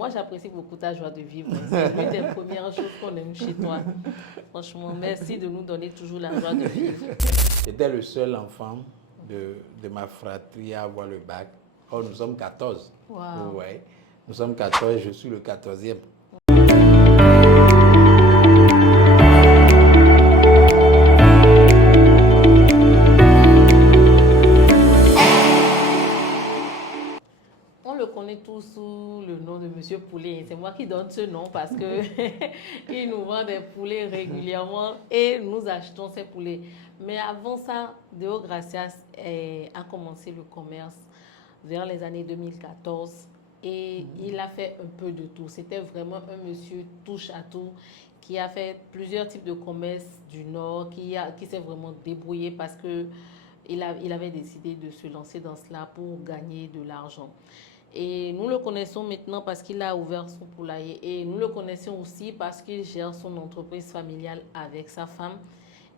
moi, j'apprécie beaucoup ta joie de vivre. C'est l'une des premières choses qu'on aime chez toi. Franchement, merci de nous donner toujours la joie de vivre. J'étais le seul enfant de ma fratrie à avoir le bac. Oh, nous sommes 14. Wow. Ouais. Nous sommes 14 et je suis le 14e. On le connaît tous sous le nom de Monsieur Poulet. C'est moi qui donne ce nom parce que il nous vend des poulets régulièrement et nous achetons ces poulets. Mais avant ça, Deo Gracias a commencé le commerce vers les années 2014 et il a fait un peu de tout. C'était vraiment un monsieur touche à tout qui a fait plusieurs types de commerce du Nord, qui s'est vraiment débrouillé parce que il avait décidé de se lancer dans cela pour gagner de l'argent. Et nous le connaissons maintenant parce qu'il a ouvert son poulailler. Et nous le connaissons aussi parce qu'il gère son entreprise familiale avec sa femme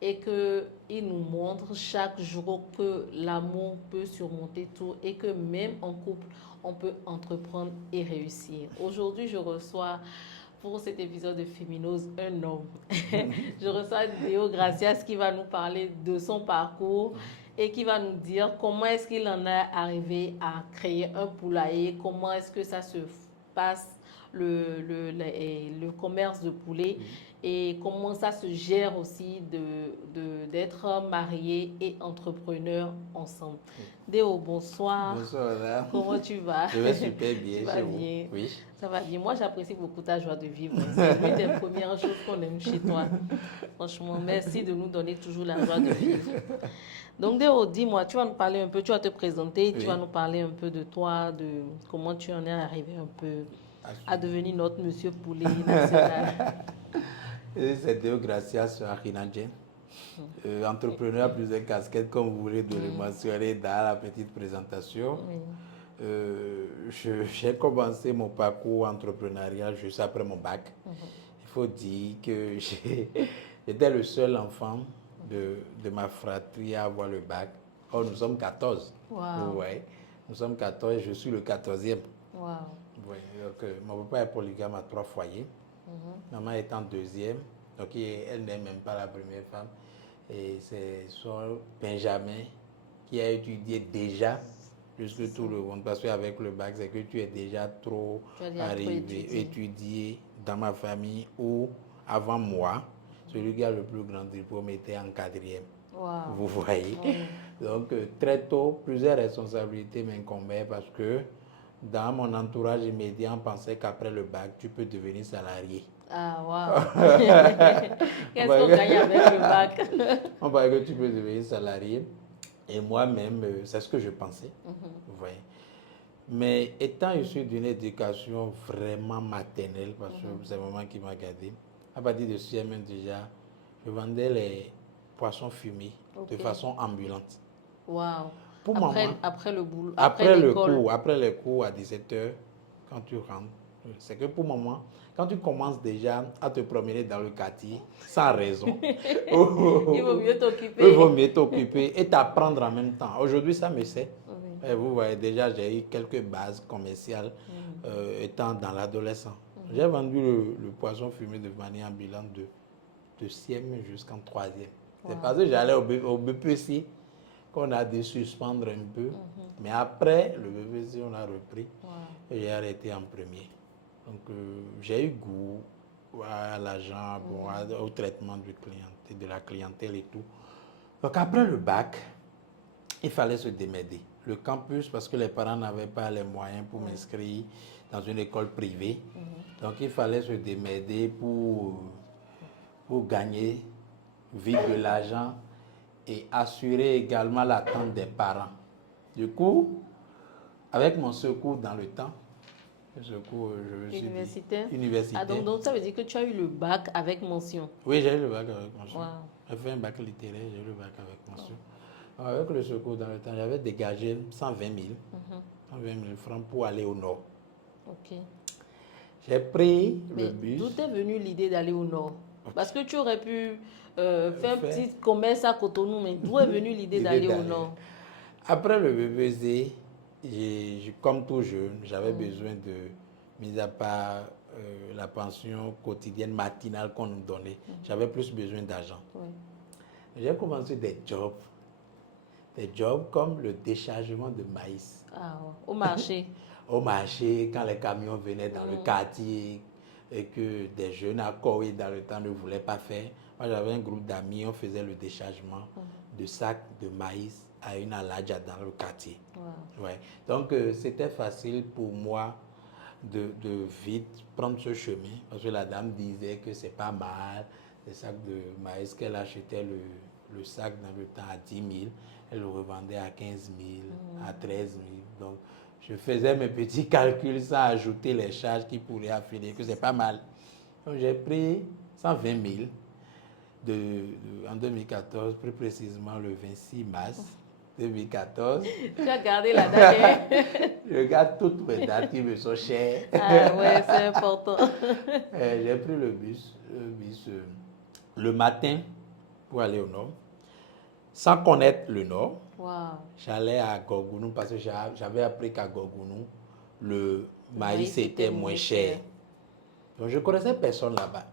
et qu'il nous montre chaque jour que l'amour peut surmonter tout et que même en couple, on peut entreprendre et réussir. Aujourd'hui, je reçois pour cet épisode de Féminose un homme. Je reçois Deo Gracias qui va nous parler de son parcours et qui va nous dire comment est-ce qu'il en est arrivé à créer un poulailler, comment est-ce que ça se passe, le commerce de poulet et comment ça se gère aussi d'être marié et entrepreneur ensemble. Déo, bonsoir. Bonsoir, madame. Comment tu vas? Je vais super bien. Tu vas bien? Oui. Ça va bien. Moi, j'apprécie beaucoup ta joie de vivre. C'est l'une des premières choses qu'on aime chez toi. Franchement, merci de nous donner toujours la joie de vivre. Donc, Déo, dis-moi, tu vas nous parler un peu, tu vas te présenter, tu vas nous parler un peu de toi, de comment tu en es arrivé un peu à devenir notre monsieur poulet national. C'est Deo Gracias Arinadjen. Entrepreneur à plusieurs casquettes, comme vous voulez de le mentionner dans la petite présentation. J'ai commencé mon parcours entrepreneurial juste après mon bac. Il faut dire que j'étais le seul enfant de ma fratrie à avoir le bac. Oh, nous sommes 14. Wow. Ouais. Nous sommes 14 et je suis le 14e. Wow. Ouais, donc, mon papa est polygame à 3 foyers. Maman est en deuxième. Donc, elle n'est même pas la première femme. Et c'est son Benjamin qui a étudié déjà jusque tout le monde. Parce qu'avec le bac, c'est que tu es déjà trop arrivé, étudié dans ma famille ou avant moi. Celui qui a le plus grand diplôme était en 4e. Wow. Vous voyez. Donc, très tôt, plusieurs responsabilités m'incombaient parce que dans mon entourage immédiat, on pensait qu'après le bac, tu peux devenir salarié. Ah, waouh. Qu'est-ce qu'on gagne avec le bac? On parlait que tu peux devenir salarié. Et moi-même, c'est ce que je pensais. Vous voyez. Mais étant issu d'une éducation vraiment maternelle, parce que c'est maman qui m'a gardé, à partir de 6e déjà, je vendais les poissons fumés de façon ambulante. Waouh. Pour après le boulot, après les cours à 17h, quand tu rentres, c'est que pour maman, quand tu commences déjà à te promener dans le quartier, sans raison, il vaut mieux t'occuper. Il vaut mieux t'occuper et t'apprendre en même temps. Aujourd'hui, ça me sait. Et vous voyez, déjà, j'ai eu quelques bases commerciales étant dans l'adolescence. J'ai vendu le poisson fumé de manière ambulante de 6e jusqu'en 3e. C'est parce que j'allais au BPC qu'on a dû suspendre un peu. Mais après, le BPC, on a repris. Et j'ai arrêté en premier. Donc, j'ai eu goût à l'argent, au traitement de la clientèle et tout. Donc, après le bac, il fallait se démerder. Le campus, parce que les parents n'avaient pas les moyens pour m'inscrire dans une école privée. Donc, il fallait se démerder pour gagner vite de l'argent et assurer également l'attente des parents. Du coup, avec mon secours dans le temps, universitaire. Universitaire. Ah, donc ça veut dire que tu as eu le bac avec mention. Oui, j'ai eu le bac avec mention. Wow. J'ai fait un bac littéraire, j'ai eu le bac avec mention. Avec le secours dans le temps, j'avais dégagé 120 000, 120 000 francs pour aller au nord. Ok. J'ai pris le bus. D'où est venue l'idée d'aller au nord? Parce que tu aurais pu faire un petit commerce à Cotonou, mais d'où est venue l'idée d'aller au nord? Après le BPC, comme tout jeune, j'avais besoin de mis à part la pension quotidienne matinale qu'on nous donnait. J'avais plus besoin d'argent. Oui. J'ai commencé des jobs. Des jobs comme le déchargement de maïs. Ah, au marché. Au marché, quand les camions venaient dans le quartier et que des jeunes à Koweït dans le temps ne voulaient pas faire. Moi, j'avais un groupe d'amis, on faisait le déchargement de sacs de maïs à une aladja dans le quartier. Wow. Ouais. Donc, c'était facile pour moi de vite prendre ce chemin parce que la dame disait que c'est pas mal, les sacs de maïs qu'elle achetait le sac dans le temps à 10 000, elle le revendait à 15 000, à 13 000. Donc, je faisais mes petits calculs sans ajouter les charges qui pourraient affiner, que c'est pas mal. Donc, j'ai pris 120 000 en 2014, plus précisément le 26 mars 2014. Tu as gardé la date. Je garde toutes mes dates qui me sont chères. Ah ouais, c'est important. J'ai pris le bus le matin pour aller au nord. Sans connaître le nord, j'allais à Gorgounou parce que j'avais appris qu'à Gorgounou, le maïs était moins cher. Donc je ne connaissais personne là-bas.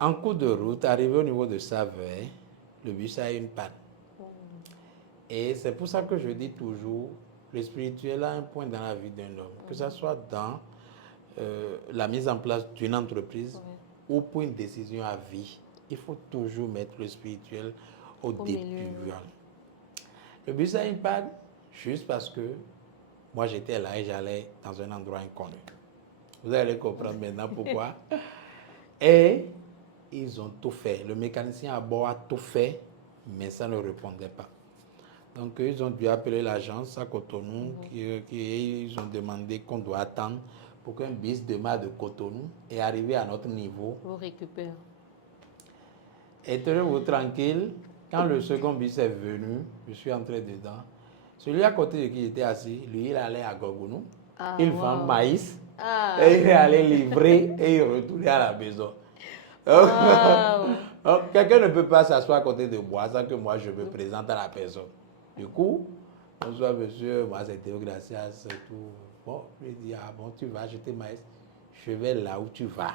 En cours de route, arrivé au niveau de Saveur, le bus a eu une panne. Et c'est pour ça que je dis toujours, le spirituel a un point dans la vie d'un homme, que ce soit dans la mise en place d'une entreprise ou pour une décision à vie. Il faut toujours mettre le spirituel au début. Le bus a une panne juste parce que moi j'étais là et j'allais dans un endroit inconnu. Vous allez comprendre maintenant pourquoi. Et ils ont tout fait. Le mécanicien à bord a tout fait, mais ça ne répondait pas. Donc, ils ont dû appeler l'agence à Cotonou, ils ont demandé qu'on doit attendre pour qu'un bus démarre de Cotonou et arrive à notre niveau. Vous récupérez. Et tenez-vous tranquille, quand le second bus est venu, je suis entré dedans. Celui à côté de qui j'étais assis, lui, il allait à Gorgounou. Il vend maïs. Et il est allé livrer et il retournait à la maison. Quelqu'un ne peut pas s'asseoir à côté de moi sans que moi je me présente à la personne. Du coup, bonsoir monsieur, moi c'est Théo Gracias, c'est tout. Bon, je lui dis, ah bon, tu vas acheter maïs. Je vais là où tu vas.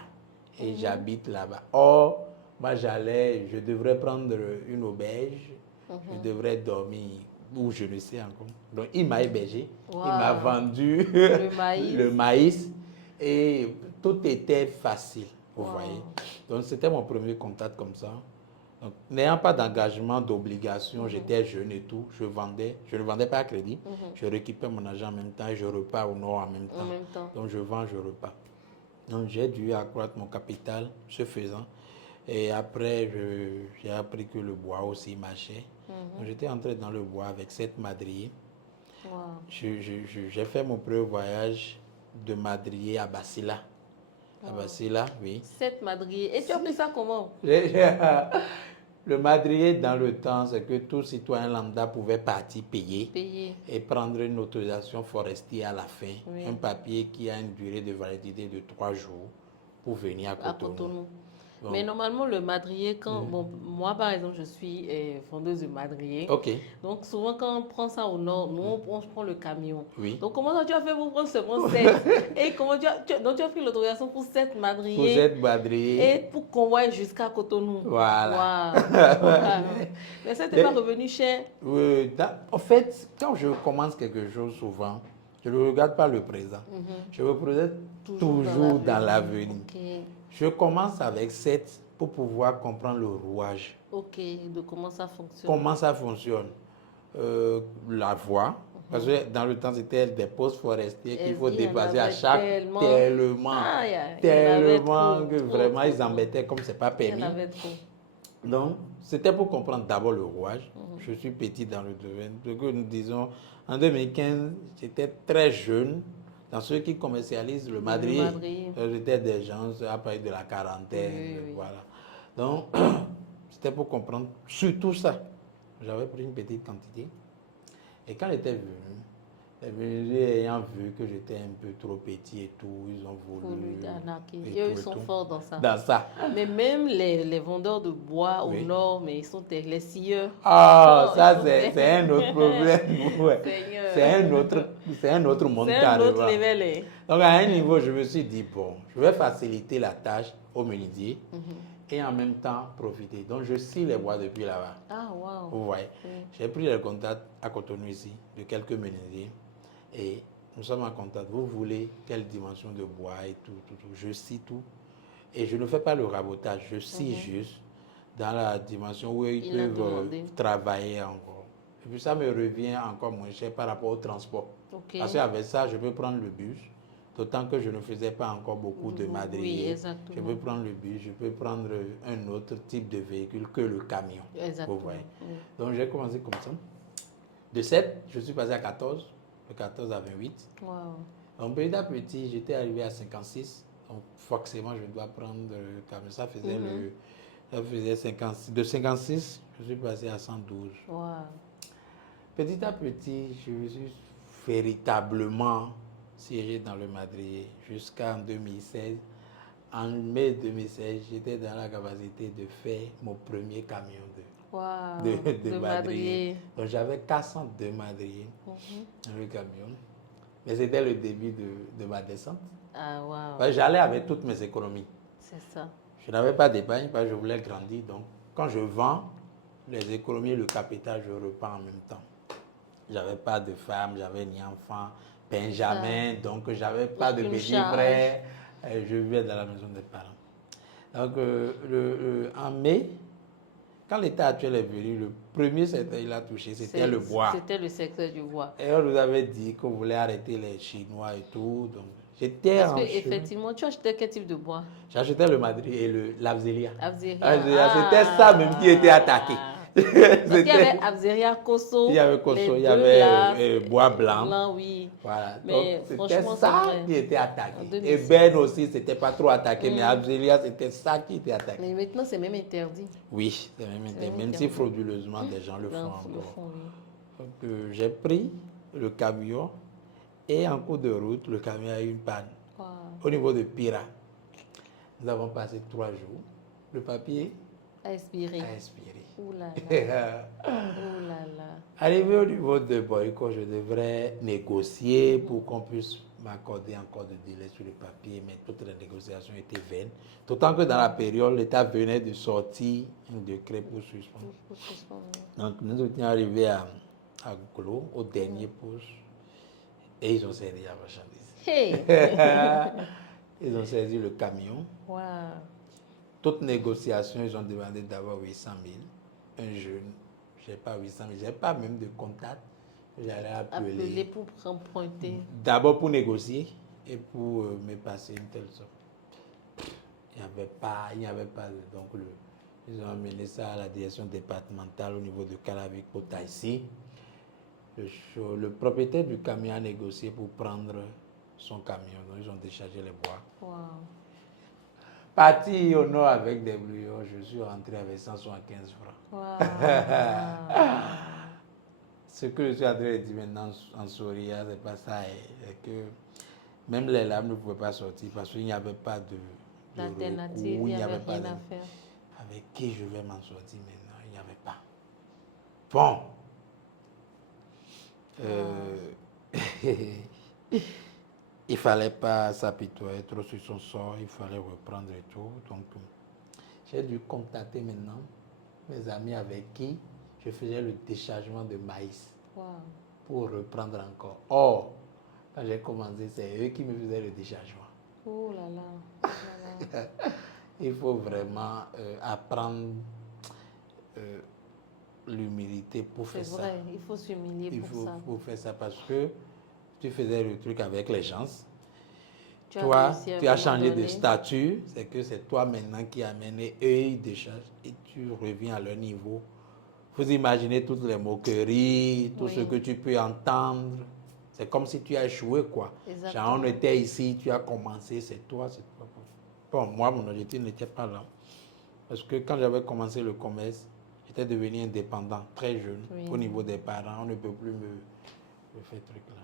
Et j'habite là-bas. Or, moi je devrais prendre une auberge, je devrais dormir où je ne sais encore. Donc il m'a hébergé, il m'a vendu le maïs et tout était facile, vous voyez. Donc c'était mon premier contact comme ça. Donc, n'ayant pas d'engagement, d'obligation, j'étais jeune et tout, je ne vendais pas à crédit, je récupère mon argent en même temps et je repars au nord en même temps. Donc je vends, je repars. Donc j'ai dû accroître mon capital, ce faisant. Et après, j'ai appris que le bois aussi marchait. Donc j'étais entré dans le bois avec 7 madriers. J'ai fait mon premier voyage de madrier à Basila. À Basila, oui. 7 madriers. Et tu as pris ça comment? Le madrier, dans le temps, c'est que tout citoyen lambda pouvait partir payer et prendre une autorisation forestière à la fin. Un papier qui a une durée de validité de 3 jours pour venir à Cotonou. Donc, mais normalement, le madrier, bon, moi par exemple, je suis vendeuse de madrier. Donc souvent, quand on prend ça au nord, nous, on prend le camion. Donc comment tu as fait pour prendre seulement 7? Et comment donc tu as pris l'autorisation pour 7 madriers. Pour 7 madriers. Et pour convoyer jusqu'à Cotonou. Voilà. Mais ça t'est pas revenu cher? Oui. En fait, quand je commence quelque chose souvent, je ne regarde pas le présent. Je me projette toujours dans l'avenir. Je commence avec 7 pour pouvoir comprendre le rouage. De comment ça fonctionne. Comment ça fonctionne. La voie. Parce que dans le temps, c'était des postes forestiers qu'il faut dépasser à chaque tellement que vraiment ils embêtaient comme ce n'est pas permis. Donc, c'était pour comprendre d'abord le rouage. Je suis petit dans le domaine. Donc, nous disons, en 2015, j'étais très jeune. Dans ceux qui commercialisent le madrier, j'étais des gens à partir de la quarantaine. Voilà. Donc, c'était pour comprendre surtout ça. J'avais pris une petite quantité. Et quand j'étais venu, ayant vu que j'étais un peu trop petit et tout, ils ont voulu arnaquer. Ils sont forts dans ça. Dans ça. Mais même les vendeurs de bois au nord, mais ils sont les scieurs. Ah, ça c'est un autre problème. C'est un autre. C'est un autre monde C'est un carrément. autre level. Hein. Donc, à un niveau, je me suis dit, bon, je vais faciliter la tâche au menuisier et en même temps profiter. Donc, je scie les bois depuis là-bas. Ah, wow. Vous voyez. J'ai pris le contact à Cotonou ici, de quelques menuisiers. Et nous sommes en contact. Vous voulez quelle dimension de bois et tout. Je scie tout. Et je ne fais pas le rabotage. Je scie juste dans la dimension où ils peuvent travailler encore. Et puis ça me revient encore moins cher par rapport au transport. Okay. Parce qu'avec ça, je peux prendre le bus. D'autant que je ne faisais pas encore beaucoup de madriers. Oui, exactement. Je peux prendre le bus, je peux prendre un autre type de véhicule que le camion. Exactement. Vous voyez. Donc j'ai commencé comme ça. De 7, je suis passé à 14. De 14 à 28. Wow. Donc petit à petit, j'étais arrivé à 56. Donc forcément, je dois prendre le camion. Ça faisait 56. De 56, je suis passé à 112. Wow. Petit à petit, je me suis véritablement siégé dans le madrier jusqu'en 2016. En mai 2016, j'étais dans la capacité de faire mon premier camion de madrier. Donc j'avais 402 madriers dans le camion. Mais c'était le début de ma descente. Ah, wow. J'allais avec toutes mes économies. C'est ça. Je n'avais pas d'épargne parce que je voulais grandir. Donc quand je vends, les économies et le capital, je repars en même temps. J'avais pas de femme, j'avais ni enfant, Benjamin, donc j'avais pas de petit frère. Je vivais dans la maison des parents. Donc en mai, quand l'état actuel est venu, le premier secteur qu'il a touché, c'était le bois. C'était le secteur du bois. Et on nous avait dit qu'on voulait arrêter les Chinois et tout. Donc j'étais en Parce qu'effectivement, tu achetais quel type de bois? J'achetais le madrier et l'Avzelia. C'était ça même qui était attaqué. Parce qu'il y avait Avzeria, Kosso. Il y avait Kosso, il y avait bois blanc. Oui. Voilà. Mais donc c'était ça qui était attaqué. Et Ben aussi, c'était pas trop attaqué, mais Avzelia, c'était ça qui était attaqué. Mais maintenant, c'est même interdit. Oui, c'est même interdit. Même si frauduleusement, des gens le font encore. Donc j'ai pris le camion et en cours de route, le camion a eu une panne. Wow. Au niveau de Pira, nous avons passé 3 jours. Le papier a expiré. Ouh là là. Ouh là là. Arrivé au niveau de Boyko, je devrais négocier pour qu'on puisse m'accorder encore de délai sur le papier, mais toutes les négociations étaient vaines. D'autant que dans la période, l'État venait de sortir un décret pour suspendre. Donc nous étions arrivés à Glo, au dernier poste, et ils ont saisi la marchandise. Hey. Ils ont saisi le camion. Wow. Toute négociation, ils ont demandé d'avoir 800 000. Un jeune, je n'ai pas 800 000, je n'ai pas même de contact. J'allais appeler pour emprunter. D'abord pour négocier et pour me passer une telle somme. Il n'y avait pas. Donc, ils ont amené ça à la direction départementale au niveau de Calavik pour Taïsi. Le propriétaire du camion a négocié pour prendre son camion. Donc, ils ont déchargé les bois. Wow. Parti au nord avec des brouillons, je suis rentré avec 175 francs. Wow. Ce que je suis en train de dire maintenant en souriant, c'est pas ça. C'est que même les lames ne pouvaient pas sortir parce qu'il n'y avait pas d'alternative, il n'y avait rien à faire. Avec qui je vais m'en sortir maintenant? Il n'y avait pas. Bon. Il ne fallait pas s'apitoyer trop sur son sort, il fallait reprendre et tout. Donc, j'ai dû contacter maintenant mes amis avec qui je faisais le déchargement de maïs pour reprendre encore. Or, quand j'ai commencé, c'est eux qui me faisaient le déchargement. Oh là là. Oh là là. Il faut vraiment apprendre l'humilité pour faire ça. C'est vrai, il faut s'humilier ça. Il faut faire ça parce que tu faisais le truc avec les gens. Tu as changé de statut, c'est que c'est toi maintenant qui amènes et eux ils déchargent et tu reviens à leur niveau. Vous imaginez toutes les moqueries, tout ce que tu peux entendre. C'est comme si tu as échoué, quoi. Genre, on était ici, tu as commencé, c'est toi. Bon, moi, mon objectif n'était pas là. Parce que quand j'avais commencé le commerce, j'étais devenu indépendant, très jeune. Au niveau des parents, on ne peut plus me faire truc là.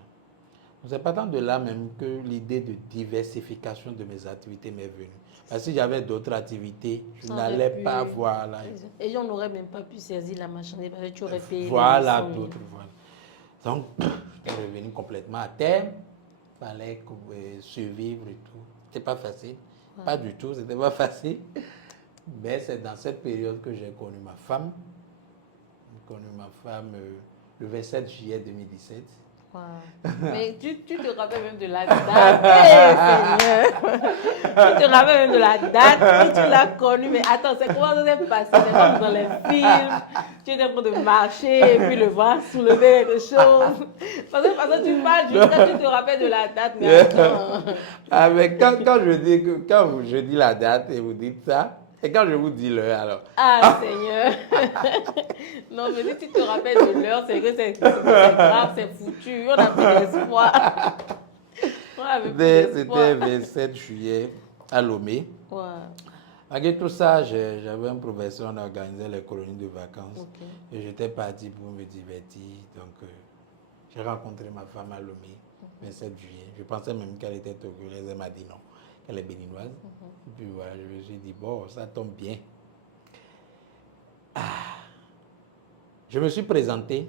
C'est pas tant de là même que l'idée de diversification de mes activités m'est venue. Parce que si j'avais d'autres activités, je n'allais pas voir là. Et on n'aurait même pas pu saisir la marchandise parce que tu aurais payé. Voilà, d'autres, voilà. Donc, j'étais revenu complètement à terre. Il fallait survivre et tout. C'était pas facile. Pas du tout, c'était pas facile. Mais c'est dans cette période que j'ai connu ma femme. J'ai connu ma femme le 27 juillet 2017. Wow. Mais tu te rappelles même de la date, Seigneur. Tu te rappelles même de la date où tu l'as connue. Mais attends, c'est comment ça s'est passé? C'est comme dans les films. Tu étais en train de marcher et puis le vent soulever quelque chose. Parce que tu parles juste quand tu te rappelles de la date. Mais attends. Ah, mais quand je dis la date et vous dites ça, et quand je vous dis l'heure alors. Ah, Seigneur. Non, mais si tu te rappelles de l'heure, c'est que c'est grave, c'est foutu. On a plus d'espoir. C'était 27 juillet à Lomé. Ouais. Malgré tout ça, j'avais un professeur, on organisait les colonies de vacances. Okay. Et j'étais parti pour me divertir. Donc, j'ai rencontré ma femme à Lomé, 27 juillet. Je pensais même qu'elle était togolaise. Elle m'a dit non, qu'elle est béninoise. Et puis voilà, je me suis dit, bon, ça tombe bien. Je me suis présenté.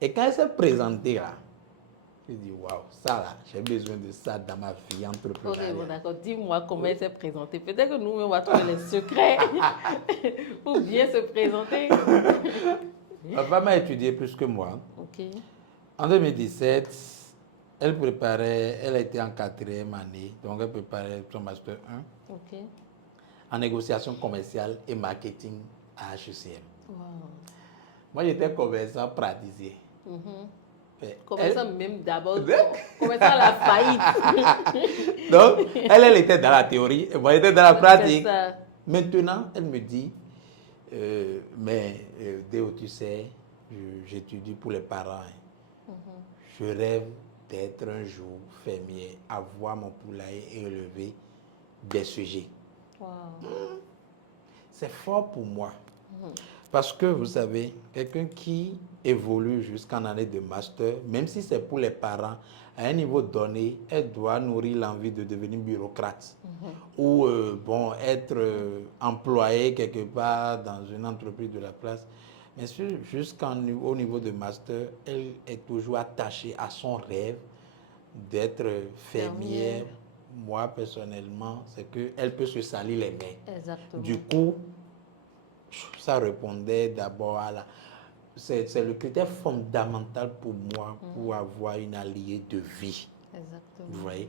Et quand elle s'est présentée là, j'ai dit, waouh, ça là, j'ai besoin de ça dans ma vie entrepreneuriale. Ok, bon, d'accord. Dis-moi comment elle s'est présentée. Peut-être que nous, on va trouver les secrets pour bien se présenter. Ma femme a étudié plus que moi. Ok. En 2017, elle était en 4e année, donc elle préparait son master 1 Ok. en négociation commerciale et marketing à HECM. Wow. Moi, j'étais commerçant praticien. Commerçant même d'abord. Commerçant à la faillite. Donc, elle était dans la théorie et moi, j'étais dans la pratique. Ça. Maintenant, elle me dit, Déo, tu sais, j'étudie pour les parents. Je rêve d'être un jour fermier, avoir mon poulailler et élever des sujets. Wow. C'est fort pour moi. Parce que, vous savez, quelqu'un qui évolue jusqu'en année de master, même si c'est pour les parents, à un niveau donné, elle doit nourrir l'envie de devenir bureaucrate ou être employé quelque part dans une entreprise de la place. Mais au niveau de master, elle est toujours attachée à son rêve d'être fermière. Moi, personnellement, c'est qu'elle peut se salir les mains. Exactement. Du coup, ça répondait d'abord à la... C'est le critère fondamental pour moi pour avoir une alliée de vie. Exactement. Vous voyez?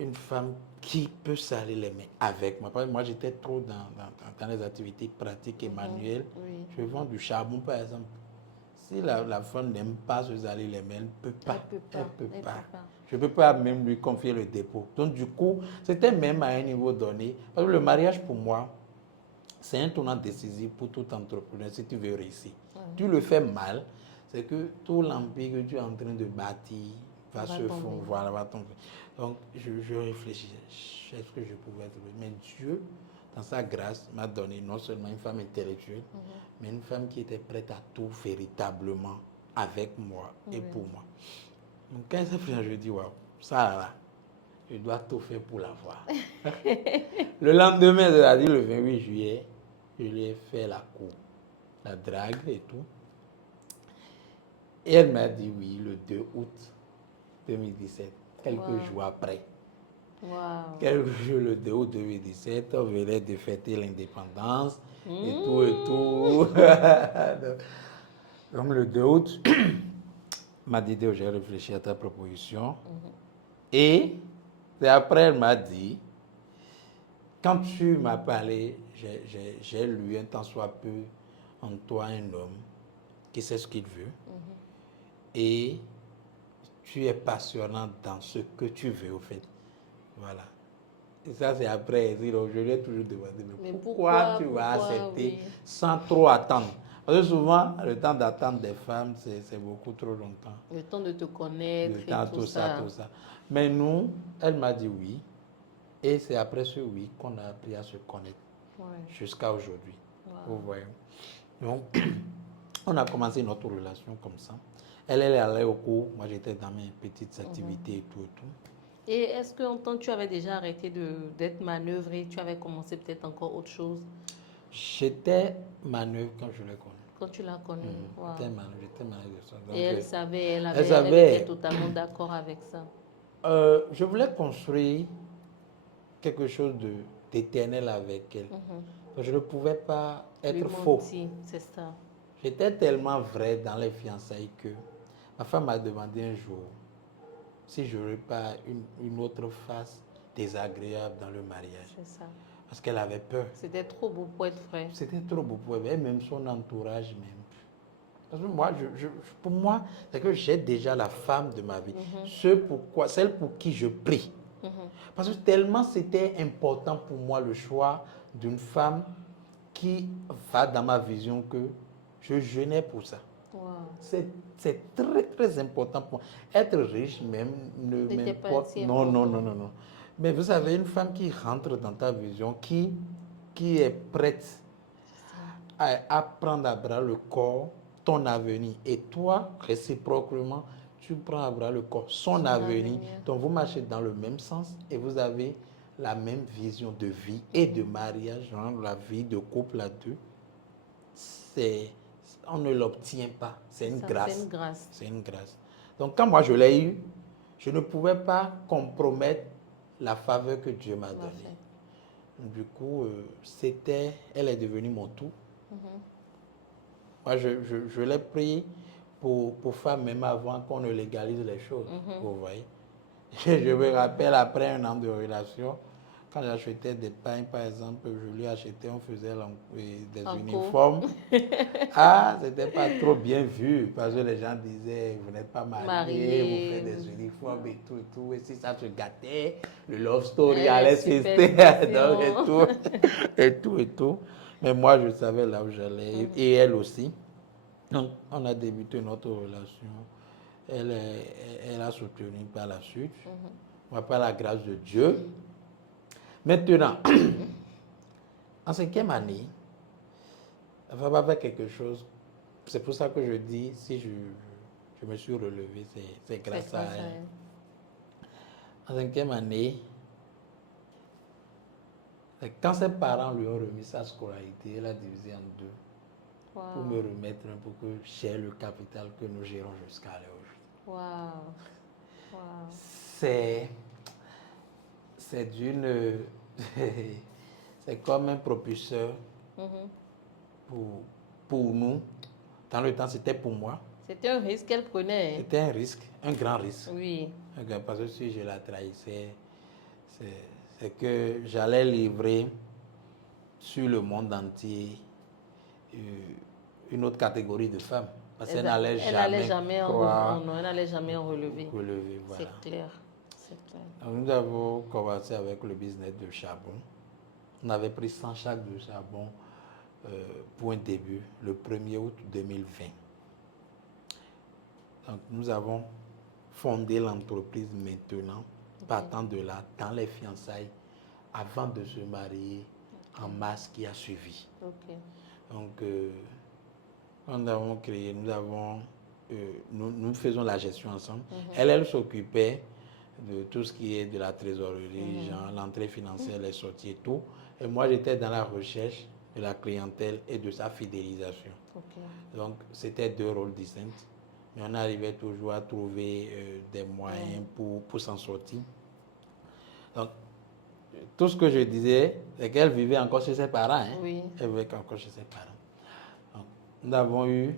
Une femme qui peut salir les mains avec moi. Moi, j'étais trop dans les activités pratiques et manuelles. Oui. Je vends du charbon, par exemple. Si la femme n'aime pas se salir les mains, elle ne peut pas. Elle peut pas. Je ne peux pas même lui confier le dépôt. Donc, du coup, c'était même à un niveau donné. Parce que le mariage, pour moi, c'est un tournant décisif pour tout entrepreneur si tu veux réussir. Tu le fais mal, c'est que tout l'empire que tu es en train de bâtir va se fondre, voilà, va tomber. Donc, je réfléchis, est-ce que je pouvais trouver? Mais Dieu, dans sa grâce, m'a donné non seulement une femme intellectuelle, mais une femme qui était prête à tout véritablement avec moi et pour moi. Donc, quand ça fait, je dis, waouh, ça là, je dois tout faire pour l'avoir. Le lendemain, c'est-à-dire le 28 juillet, je lui ai fait la cour, la drague et tout. Et elle m'a dit oui, le 2 août 2017, quelques jours après. Wow. Quelques jours, le 2 août 2017, on venait de fêter l'indépendance et tout et tout. Donc le 2 août, m'a dit, j'ai réfléchi à ta proposition. Et après, elle m'a dit, quand tu m'as parlé, j'ai lu un tant soit peu en toi un homme qui sait ce qu'il veut. Et tu es passionnant dans ce que tu veux, au fait. Voilà. Et ça, c'est après. Je lui ai toujours demandé, mais pourquoi tu vas accepter sans trop attendre? Parce que souvent, le temps d'attendre des femmes, c'est beaucoup trop longtemps. Le temps de te connaître, le temps, et tout ça. Mais nous, elle m'a dit oui. Et c'est après ce oui qu'on a appris à se connaître jusqu'à aujourd'hui. Vous voyez. Donc, on a commencé notre relation comme ça. Elle allait au cours, moi j'étais dans mes petites activités et tout et tout. Et est-ce qu'en temps tu avais déjà arrêté d'être manœuvré, tu avais commencé peut-être encore autre chose? J'étais manœuvre quand je l'ai connue. Quand tu l'as connue. Wow. J'étais malade de ça. Donc, Et elle savait, elle savait. était totalement d'accord avec ça. Je voulais construire quelque chose d'éternel avec elle. Donc, je ne pouvais pas être faux. C'est ça. J'étais tellement vrai dans les fiançailles que ma femme m'a demandé un jour si je n'aurais pas une autre face désagréable dans le mariage. C'est ça. Parce qu'elle avait peur. C'était trop beau pour être vrai. C'était trop beau pour elle, même son entourage même. Parce que moi, pour moi, c'est que j'ai déjà la femme de ma vie. Celle pour qui je prie. Parce que tellement c'était important pour moi le choix d'une femme qui va dans ma vision que je jeûnais pour ça. Wow. C'est très, très important pour moi. Être riche même ne m'importe. Non. Mais vous avez une femme qui rentre dans ta vision, qui est prête à prendre à bras le corps ton avenir. Et toi, réciproquement, tu prends à bras le corps son avenir. Donc vous marchez dans le même sens et vous avez la même vision de vie et de mariage, la vie de couple à deux. On ne l'obtient pas. C'est une grâce. C'est une grâce. Donc quand moi je l'ai eu, je ne pouvais pas compromettre la faveur que Dieu m'a donnée. Du coup, elle est devenue mon tout. Moi, je l'ai pris pour faire même avant qu'on ne légalise les choses. Vous voyez. Je me rappelle, après un an de relation, quand j'achetais des pains, par exemple, je lui achetais, on faisait des uniformes. C'était pas trop bien vu, parce que les gens disaient, vous n'êtes pas mariés, vous faites des uniformes et tout. Et si ça se gâtait, le love story allait s'ester, et tout. Mais moi, je savais là où j'allais, et elle aussi. Donc, on a débuté notre relation. Elle a soutenu par la suite, moi, par la grâce de Dieu. Maintenant, en 5e année, elle va faire quelque chose. C'est pour ça que je dis, si je me suis relevé, c'est grâce à elle. En 5e année, quand ses parents lui ont remis sa scolarité, elle a divisé en deux. Wow. Pour me remettre un peu, que j'ai le capital que nous gérons jusqu'à aujourd'hui. Wow. C'est d'une... c'est comme un propulseur pour nous. Dans le temps, c'était pour moi. C'était un risque qu'elle prenait. C'était un risque, un grand risque. Oui. Parce que si je la trahissais, c'est que j'allais livrer sur le monde entier une autre catégorie de femmes. Parce qu'elle n'allait jamais croire. Elle n'allait jamais en relever. Voilà. C'est clair. Donc, nous avons commencé avec le business de charbon. On avait pris 100 sacs de charbon pour un début, le 1er août 2020. Donc, nous avons fondé l'entreprise maintenant, partant de là, dans les fiançailles, avant de se marier, en mars qui a suivi. Donc, quand nous avons créé, nous faisons la gestion ensemble. Elle s'occupait de tout ce qui est de la trésorerie, genre l'entrée financière, les sorties et tout. Et moi, j'étais dans la recherche de la clientèle et de sa fidélisation. Donc, c'était deux rôles distincts. Mais on arrivait toujours à trouver des moyens pour s'en sortir. Donc, tout ce que je disais, c'est qu'elle vivait encore chez ses parents. Oui. Elle vivait encore chez ses parents. Donc, nous avons eu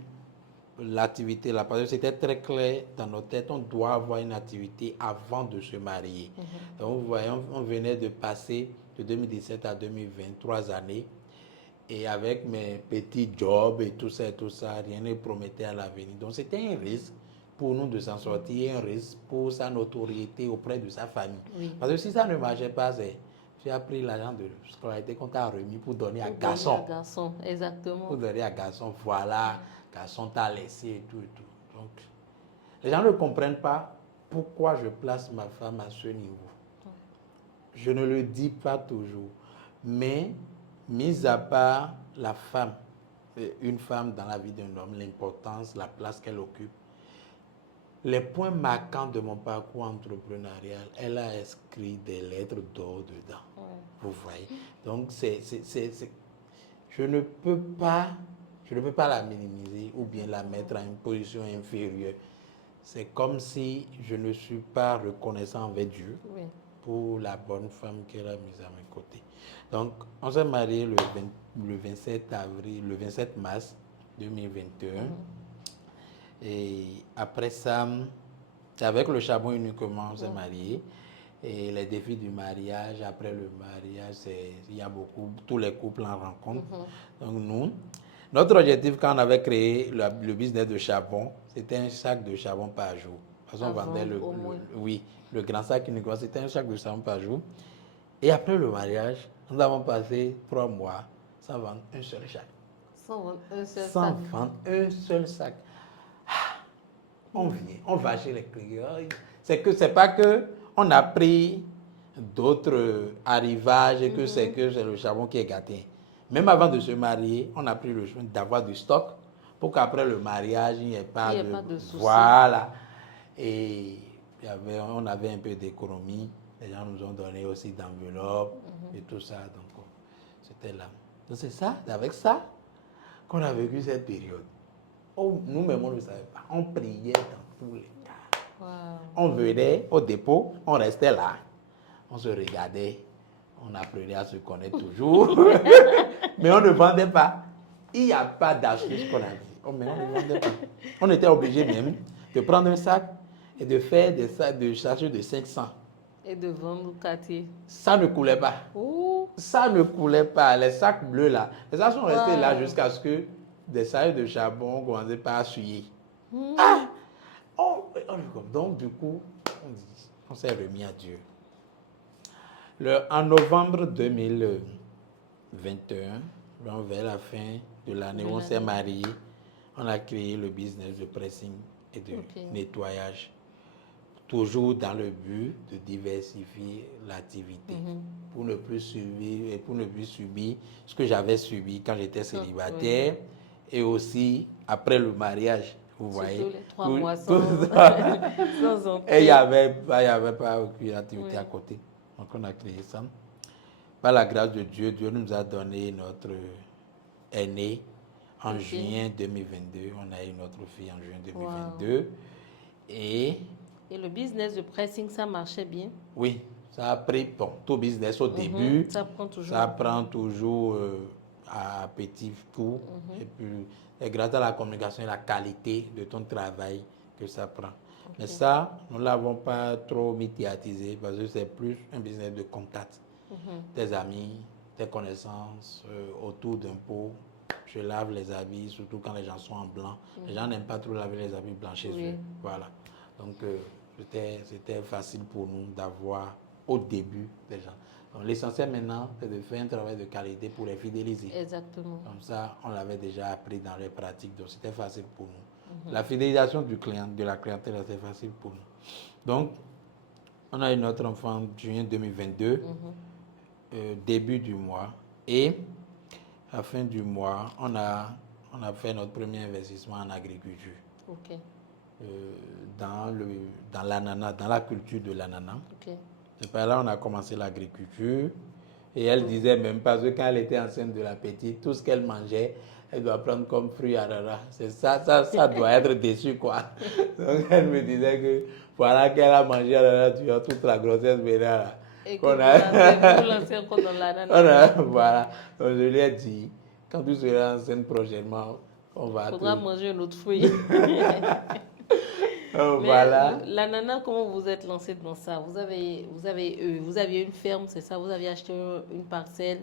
l'activité là, parce que c'était très clair dans notre tête, on doit avoir une activité avant de se marier. Donc, vous voyez, on venait de passer de 2017 à 2020, 3 années. Et avec mes petits jobs et tout ça, rien ne promettait à l'avenir. Donc, c'était un risque pour nous de s'en sortir, un risque pour sa notoriété auprès de sa famille. Parce que si ça ne marchait pas, tu as pris l'argent de scolarité qu'on t'a remis pour donner à garçon. Exactement. Pour donner à garçon, voilà, garçon t'a laissé et tout. Donc, les gens ne comprennent pas pourquoi je place ma femme à ce niveau. Je ne le dis pas toujours, mais mis à part la femme, une femme dans la vie d'un homme, l'importance, la place qu'elle occupe, les points marquants de mon parcours entrepreneurial, elle a inscrit des lettres d'or dedans. Vous voyez. Donc, je ne Je ne peux pas la minimiser ou bien la mettre à une position inférieure. C'est comme si je ne suis pas reconnaissant envers Dieu pour la bonne femme qu'elle a mise à mes côtés. Donc, on s'est mariés le 27 avril, le 27 mars 2021. Et après ça, c'est avec le charbon uniquement, on s'est mariés. Et les défis du mariage, après le mariage, il y a beaucoup, tous les couples en rencontrent. Donc nous, notre objectif quand on avait créé le business de charbon, c'était un sac de charbon par jour. Parce qu'on vendait le grand sac uniquement, c'était un sac de charbon par jour. Et après le mariage, nous avons passé 3 mois sans vendre un seul sac. Sans vendre un seul sac. On vient, on va chez les clients. C'est pas que on a pris d'autres arrivages et que c'est le charbon qui est gâté. Même avant de se marier, on a pris le choix d'avoir du stock pour qu'après le mariage, il n'y ait pas de soucis. Voilà. Et on avait un peu d'économie. Les gens nous ont donné aussi d'enveloppes et tout ça. Donc, c'était là. Donc, c'est ça, avec ça qu'on a vécu cette période. Nous-mêmes, on ne le savait pas. On priait dans tous les cas. Wow. On venait au dépôt, on restait là. On se regardait. On apprenait à se connaître toujours. Mais on ne vendait pas. Il n'y a pas d'astuce qu'on avait. Mais on ne vendait pas. On était obligé même de prendre un sac et de faire des sacs de sachets de 500. Et de vendre au quartier. Ça ne coulait pas. Ouh. Ça ne coulait pas. Les sacs bleus là. Les sacs sont restés là jusqu'à ce que des sacs de charbon commençaient pas à suyer. Donc, du coup, on s'est remis à Dieu. En novembre 2021, vers la fin de l'année où on s'est mariés, on a créé le business de pressing et de nettoyage. Toujours dans le but de diversifier l'activité pour ne plus subir ce que j'avais subi quand j'étais célibataire et aussi après le mariage. Vous voyez, les 3 mois sans et il n'y avait pas aucune activité à côté. Donc on a créé ça. Par la grâce de Dieu, Dieu nous a donné notre aîné en juin 2022. On a eu notre fille en juin 2022. Wow. Et le business de pressing, ça marchait bien? Oui, ça a pris, tout business au début, ça prend toujours à petit coup. Et puis, c'est grâce à la communication et la qualité de ton travail que ça prend. Mais ça, nous ne l'avons pas trop médiatisé parce que c'est plus un business de contact. Tes amis, tes connaissances autour d'un pot. Je lave les habits, surtout quand les gens sont en blanc. Les gens n'aiment pas trop laver les habits blancs chez eux. Voilà. Donc, c'était facile pour nous d'avoir au début des gens. Donc, l'essentiel maintenant, c'est de faire un travail de qualité pour les fidéliser. Exactement. Comme ça, on l'avait déjà appris dans les pratiques, donc c'était facile pour nous. La fidélisation du client, de la clientèle, c'est facile pour nous. Donc, on a eu notre enfant en juin 2022, début du mois, et à la fin du mois, on a fait notre premier investissement en agriculture. Ok. Dans l'ananas, dans la culture de l'ananas. Et par là, on a commencé l'agriculture. Et elle disait même parce que quand elle était enceinte de la petite, tout ce qu'elle mangeait, elle doit prendre comme fruit ananas. C'est ça doit être déçu, quoi. Donc elle me disait que voilà qu'elle a mangé ananas durant toute la grossesse là. Et qu'on a lancé encore dans l'ananas. Voilà. Donc je lui ai dit, quand tu seras enceinte prochainement, on va... Il faudra manger un autre fruit. Voilà. L'ananas, comment vous êtes lancé dans ça? Vous aviez une ferme, c'est ça? Vous avez acheté une parcelle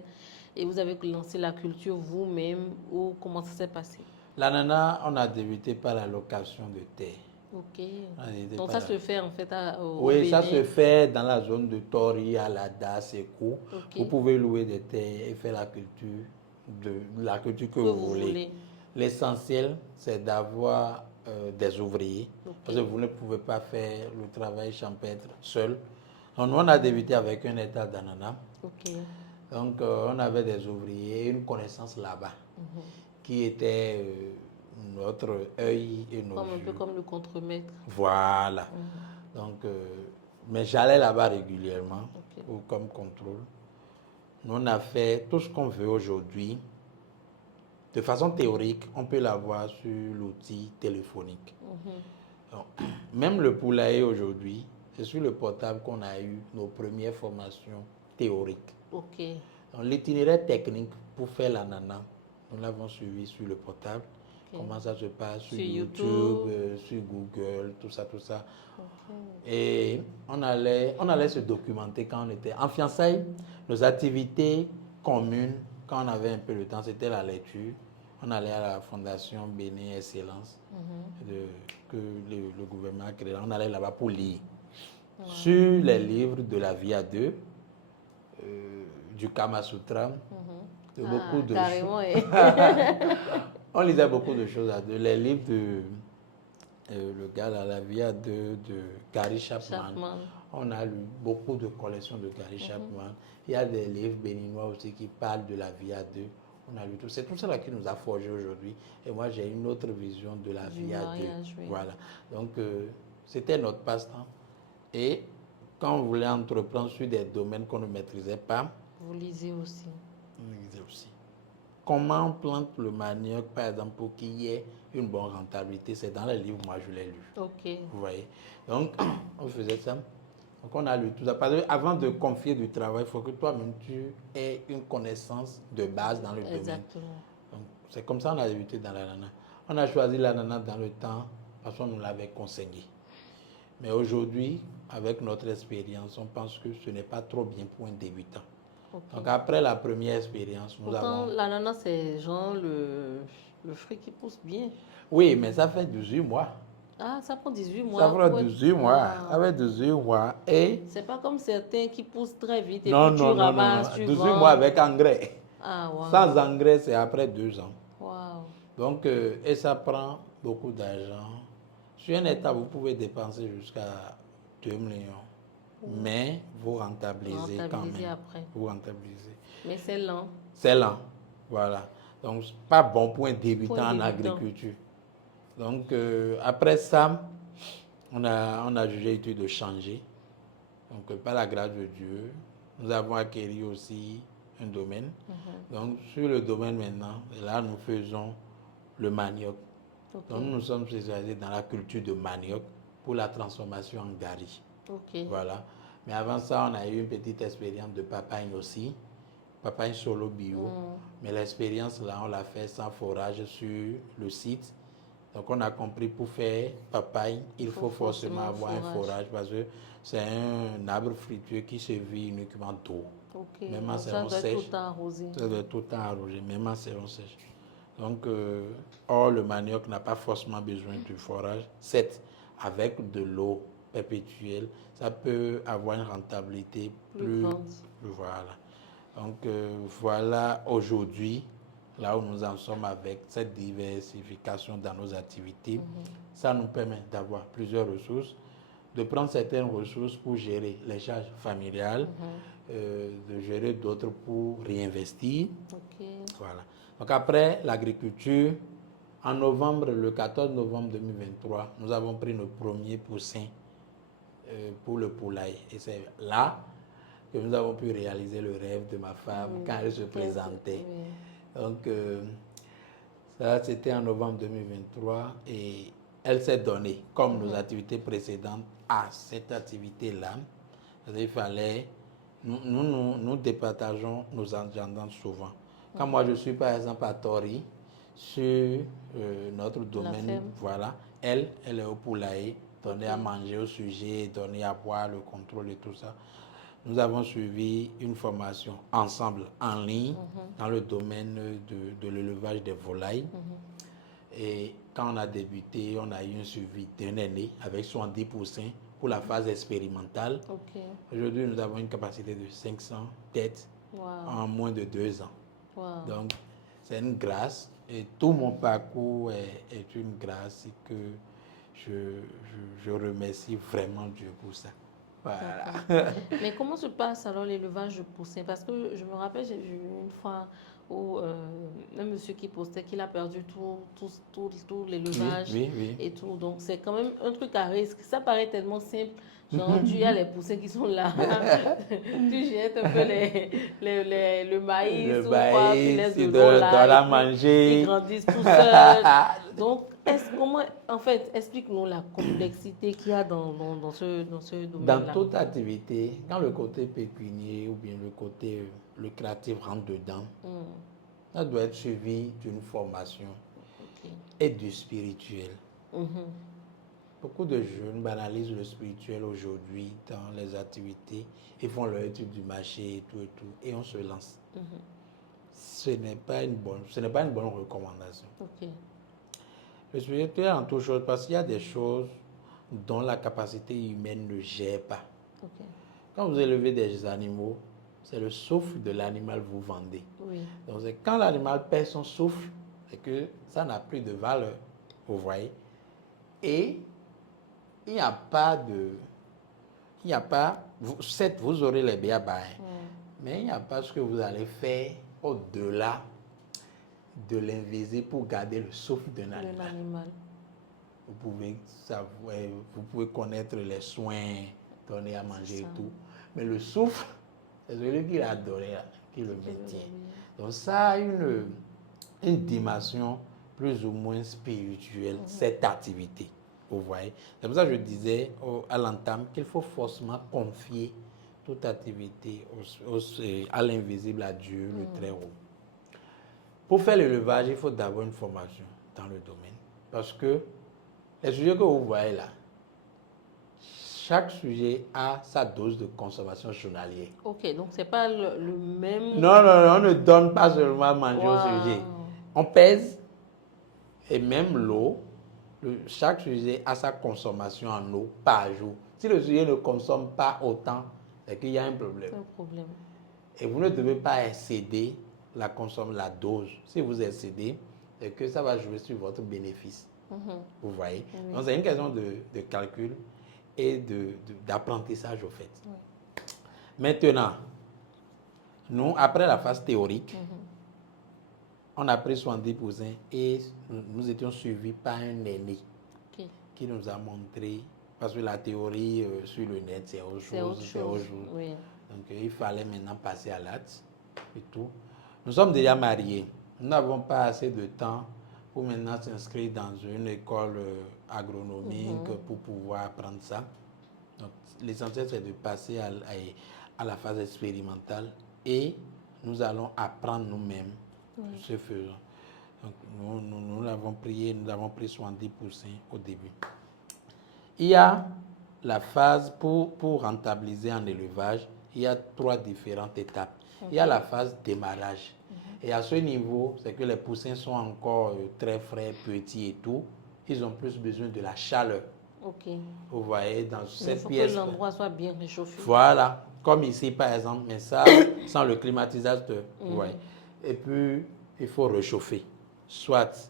et vous avez lancé la culture vous-même, ou comment ça s'est passé? L'ananas, on a débuté par la location de terre. Ok. Donc ça se fait en fait au Oui, Bénin. ça se fait dans la zone de Tori, à la Das et Kou. Vous pouvez louer des terres et faire la culture que vous voulez. L'essentiel, c'est d'avoir des ouvriers, parce que vous ne pouvez pas faire le travail champêtre seul. Donc, nous, on a débuté avec un état d'ananas. Donc, on avait des ouvriers et une connaissance là-bas, qui était notre œil et nos yeux. Un peu comme le contremaître. Voilà. Donc, mais j'allais là-bas régulièrement comme contrôle. Nous, on a fait tout ce qu'on veut aujourd'hui de façon théorique, on peut l'avoir sur l'outil téléphonique. Donc, même le poulailler aujourd'hui, c'est sur le portable qu'on a eu nos premières formations théoriques. Ok. Donc, l'itinéraire technique pour faire l'ananas, nous l'avons suivi sur le portable. Ok. Comment ça se passe sur Sur YouTube, YouTube. sur Google, tout ça, tout ça. Ok. Et on allait se documenter quand on était en fiançailles. Nos activités communes, quand on avait un peu de temps, c'était la lecture. On allait à la Fondation Bénin Excellence que le gouvernement a créé. On allait là-bas pour lire. Sur les livres de la vie à deux, du Kama Sutra, de beaucoup de carrément, choses. On lisait beaucoup de choses à deux. Les livres de le gars là, la vie à deux de Gary Chapman. On a lu beaucoup de collections de Gary Chapman. Il y a des livres béninois aussi qui parlent de la vie à deux. On a lu tout. C'est tout ça qui nous a forgé aujourd'hui. Et moi, j'ai une autre vision de la vie à deux. Oui. Voilà. Donc, c'était notre passe-temps. Et quand on voulait entreprendre sur des domaines qu'on ne maîtrisait pas, vous lisez aussi. On lisait aussi. Comment on plante le manioc, par exemple, pour qu'il y ait une bonne rentabilité, c'est dans les livres, moi je l'ai lu. Ok. Vous voyez. Donc, on faisait ça. Donc, on a lu tout ça. Parce que avant de confier du travail, il faut que toi-même tu aies une connaissance de base dans le domaine. Exactement. Donc, c'est comme ça qu'on a débuté dans l'ananas. On a choisi l'ananas dans le temps parce qu'on nous l'avait conseillé. Mais aujourd'hui, avec notre expérience, on pense que ce n'est pas trop bien pour un débutant. Okay. Donc après la première expérience, Pourtant, l'ananas, c'est genre le fruit qui pousse bien. Oui, mais ça fait 18 mois. Ah, ça prend 18 mois. Ça prend 18 mois. Ça fait 18 mois. Et c'est pas comme certains qui poussent très vite et non, puis tu ramasses, tu 18 vends. mois avec engrais. Ah, wow. Sans engrais, c'est après 2 ans. Wow. Donc, et ça prend beaucoup d'argent. Sur un état, vous pouvez dépenser jusqu'à 2 millions. Mais vous rentabilisez quand même. Après. Vous rentabilisez. Mais c'est lent. C'est lent. Voilà. Donc, pas bon pour un débutant en agriculture. Donc, après ça, on a jugé utile de changer. Donc, par la grâce de Dieu, nous avons acquis aussi un domaine. Donc, sur le domaine maintenant, là, nous faisons le manioc. Okay. Donc, nous sommes spécialisés dans la culture de manioc pour la transformation en gari. Okay. Voilà. Mais avant ça, on a eu une petite expérience de papaye aussi. Papaye solo bio. Mais l'expérience là, on l'a fait sans forage sur le site. Donc on a compris pour faire papaye, il faut forcément avoir un forage parce que c'est un arbre fruitier qui se vit uniquement d'eau. Okay. Même en saison sèche. Ça doit tout le temps arrosé. Ça doit tout le temps arrosé, même en saison sèche. Donc, or le manioc n'a pas forcément besoin du forage. Certes, avec de l'eau perpétuelle, ça peut avoir une rentabilité plus voilà. Donc voilà aujourd'hui là où nous en sommes avec cette diversification dans nos activités. Ça nous permet d'avoir plusieurs ressources, de prendre certaines ressources pour gérer les charges familiales, de gérer d'autres pour réinvestir. Okay. Voilà. Donc après l'agriculture, en novembre, le 14 novembre 2023, nous avons pris nos premiers poussins pour le poulailler. Et c'est là que nous avons pu réaliser le rêve de ma femme quand elle se présentait. Donc, ça, c'était en novembre 2023 et elle s'est donnée, comme nos activités précédentes, à cette activité-là. Il fallait, nous départageons nos agendas souvent. Quand moi, je suis par exemple à Tori, sur notre domaine, voilà, elle est au poulailler, donner à manger au sujet, donner à boire, le contrôle et tout ça. Nous avons suivi une formation ensemble en ligne dans le domaine de l'élevage des volailles. Et quand on a débuté, on a eu un suivi d'un année avec 70% pour la phase expérimentale. Okay. Aujourd'hui, nous avons une capacité de 500 têtes en moins de 2 ans. Wow. Donc, c'est une grâce. Et tout mon parcours est une grâce et que je remercie vraiment Dieu pour ça. Voilà. Mais comment se passe alors l'élevage de poussins? Parce que je me rappelle, j'ai vu une fois où un monsieur qui postait qu'il a perdu tout l'élevage et tout. Donc c'est quand même un truc à risque. Ça paraît tellement simple Genre, il y a les poussins qui sont là. Tu jettes un peu le maïs Le ou quoi, tu maïs, laisses tu de dois l'eau là, la et puis ils manger. grandissent tout seuls. Donc, comment, en fait, explique-nous la complexité qu'il y a dans ce Dans domaine-là. toute activité, quand le côté pécunier ou bien le côté lucratif rentre dedans, ça doit être suivi d'une formation Ok. et du spirituel. Mhm. Beaucoup de jeunes banalisent le spirituel aujourd'hui dans les activités. Ils font leur étude du marché et tout, et on se lance. Ce n'est pas une bonne recommandation. Ok. Le spirituel en toute chose, parce qu'il y a des choses dont la capacité humaine ne gère pas. Ok. Quand vous élevez des animaux, c'est le souffle de l'animal que vous vendez. Oui. Donc c'est quand l'animal perd son souffle, c'est que ça n'a plus de valeur, vous voyez. Et il n'y a pas de... Certes, vous aurez les béabas, mais il n'y a pas ce que vous allez faire au-delà de l'invisible pour garder le souffle d'un animal. Vous pouvez connaître les soins, donner à manger et tout. Mais le souffle, c'est celui qui l'a donné, qui le maintient. Donc ça a une dimension plus ou moins spirituelle, cette activité. Vous voyez. C'est pour ça que je disais à l'entame qu'il faut forcément confier toute activité à l'invisible, à Dieu, le très haut. Pour faire l'élevage, il faut d'abord une formation dans le domaine. Parce que les sujets que vous voyez là, chaque sujet a sa dose de consommation journalière. Ok, donc c'est pas le même... Non, on ne donne pas seulement à manger au sujet. On pèse et même l'eau, chaque sujet a sa consommation en eau par jour. Si le sujet ne consomme pas autant, c'est qu'il y a un problème. Et vous ne devez pas excéder la dose. Si vous excédez, c'est que ça va jouer sur votre bénéfice. Vous voyez? Oui. Donc c'est une question de calcul et d'apprentissage au fait. Oui. Maintenant, nous, après la phase théorique, on a pris 70% et nous étions suivis par un aîné qui nous a montré, parce que la théorie sur le net, c'est autre chose. Oui. Donc il fallait maintenant passer à l'acte et tout. Nous sommes déjà mariés. Nous n'avons pas assez de temps pour maintenant s'inscrire dans une école agronomique pour pouvoir apprendre ça. Donc l'essentiel, c'est de passer à la phase expérimentale et nous allons apprendre nous-mêmes ce faisant. Donc nous l'avons pris 70% au début. Il y a la phase pour rentabiliser en élevage, il y a 3 différentes étapes. Il y a la phase démarrage. Et à ce niveau, c'est que les poussins sont encore très frais, petits et tout. Ils ont plus besoin de la chaleur. Vous voyez, dans cette pièce. Il faut que l'endroit soit bien réchauffé. Voilà, comme ici par exemple, mais ça, sans le climatisateur. Vous voyez. Et puis, il faut réchauffer. Soit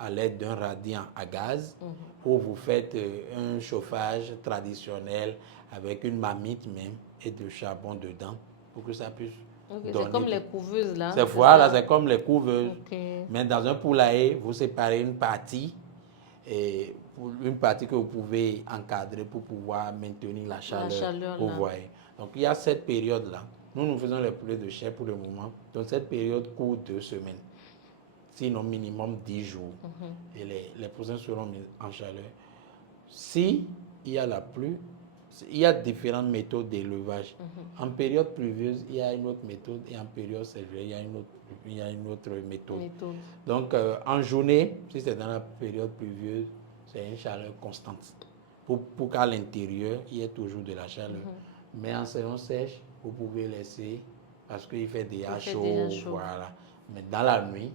à l'aide d'un radiant à gaz, ou vous faites un chauffage traditionnel avec une marmite même et de charbon dedans pour que ça puisse donner. C'est comme les couveuses là. C'est comme les couveuses. Mais dans un poulailler, vous séparez une partie et une partie que vous pouvez encadrer pour pouvoir maintenir la chaleur. Vous voyez. Donc il y a cette période-là. Nous faisons les poulets de chair pour le moment. Donc cette période court 2 semaines. Sinon minimum 10 jours. Et les poussins seront mis en chaleur. Si il y a la pluie, il y a différentes méthodes d'élevage. En période pluvieuse, il y a une autre méthode et en période sécheresse, il y a une autre méthode. Donc en journée, si c'est dans la période pluvieuse, c'est une chaleur constante. Pour qu'à l'intérieur, il y ait toujours de la chaleur. Mais en saison sèche, vous pouvez laisser parce qu'il fait déjà chaud. Voilà. Mais dans la nuit,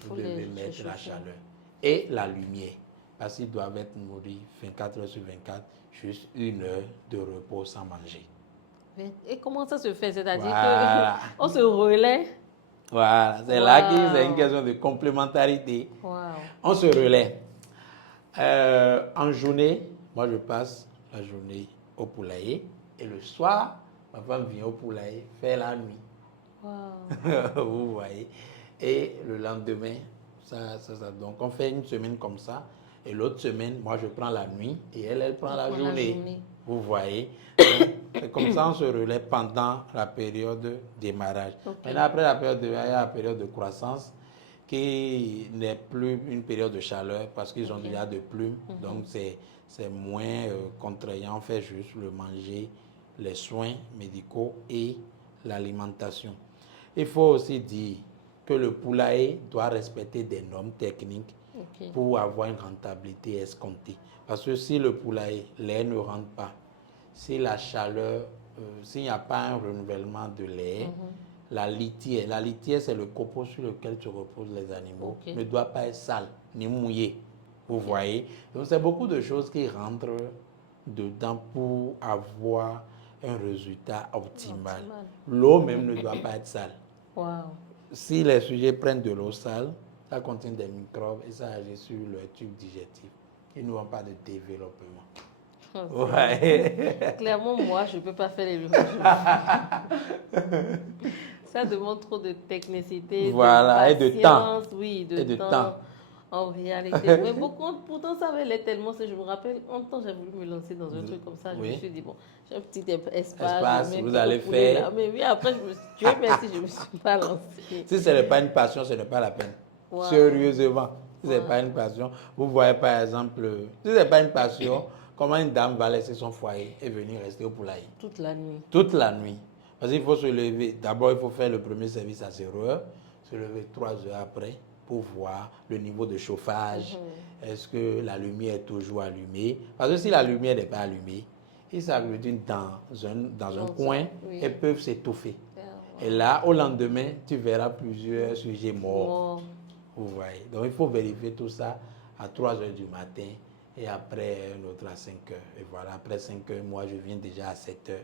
vous devez mettre la chaleur et la lumière. Parce qu'ils doivent être nourris 24 heures sur 24, juste 1 heure de repos sans manger. Et comment ça se fait? C'est-à-dire qu'on se relaie? Voilà, c'est là que c'est une question de complémentarité. On se relaie. En journée, moi je passe la journée au poulailler et le soir, ma femme vient au poulailler faire la nuit. Vous voyez. Et le lendemain, donc on fait une semaine comme ça. Et l'autre semaine, moi, je prends la nuit et elle prend la prend journée. Vous voyez. Donc, c'est comme ça on se relaie pendant la période de démarrage. Maintenant, après la période de démarrage, il y a la période de croissance qui n'est plus une période de chaleur parce qu'ils ont déjà de plumes. Donc, c'est moins contraignant. On fait juste le manger, les soins médicaux et l'alimentation. Il faut aussi dire que le poulailler doit respecter des normes techniques pour avoir une rentabilité escomptée. Parce que si le poulailler, lait ne rentre pas, si la chaleur, s'il n'y a pas un renouvellement de lait, la litière c'est le copeau sur lequel se reposent les animaux, ne doit pas être sale ni mouillé. Vous voyez? Donc c'est beaucoup de choses qui rentrent dedans pour avoir un résultat optimal. L'eau même ne doit pas être sale. Si les sujets prennent de l'eau sale, ça contient des microbes et ça agit sur le tube digestif. Ils n'auront pas de développement. Clairement, moi, je ne peux pas faire les mêmes choses. Ça demande trop de technicité, voilà, de patience, et de temps. En réalité. Mais pourtant, ça avait l'air tellement. Je me rappelle, en temps, j'ai voulu me lancer dans un truc comme ça. Je me suis dit, bon, j'ai un petit espace. Vous allez faire. Là. Mais oui, après, Dieu merci, je ne me suis pas lancée. Si ce n'est pas une passion, ce n'est pas la peine. Sérieusement. Si ce n'est pas une passion, vous voyez par exemple, si ce n'est pas une passion, comment une dame va laisser son foyer et venir rester au poulailler? Toute la nuit. Toute la nuit. Parce qu'il faut se lever. D'abord, il faut faire le premier service à 0 heure, se lever 3 heures après pour voir le niveau de chauffage. Est-ce que la lumière est toujours allumée? Parce que si la lumière n'est pas allumée, ils s'agglutинent dans un coin et peuvent s'étouffer. Et là, au lendemain, tu verras plusieurs sujets morts. Vous voyez. Donc, il faut vérifier tout ça à 3 heures du matin et après un autre à 5 heures. Et voilà, après 5 heures, moi, je viens déjà à 7 heures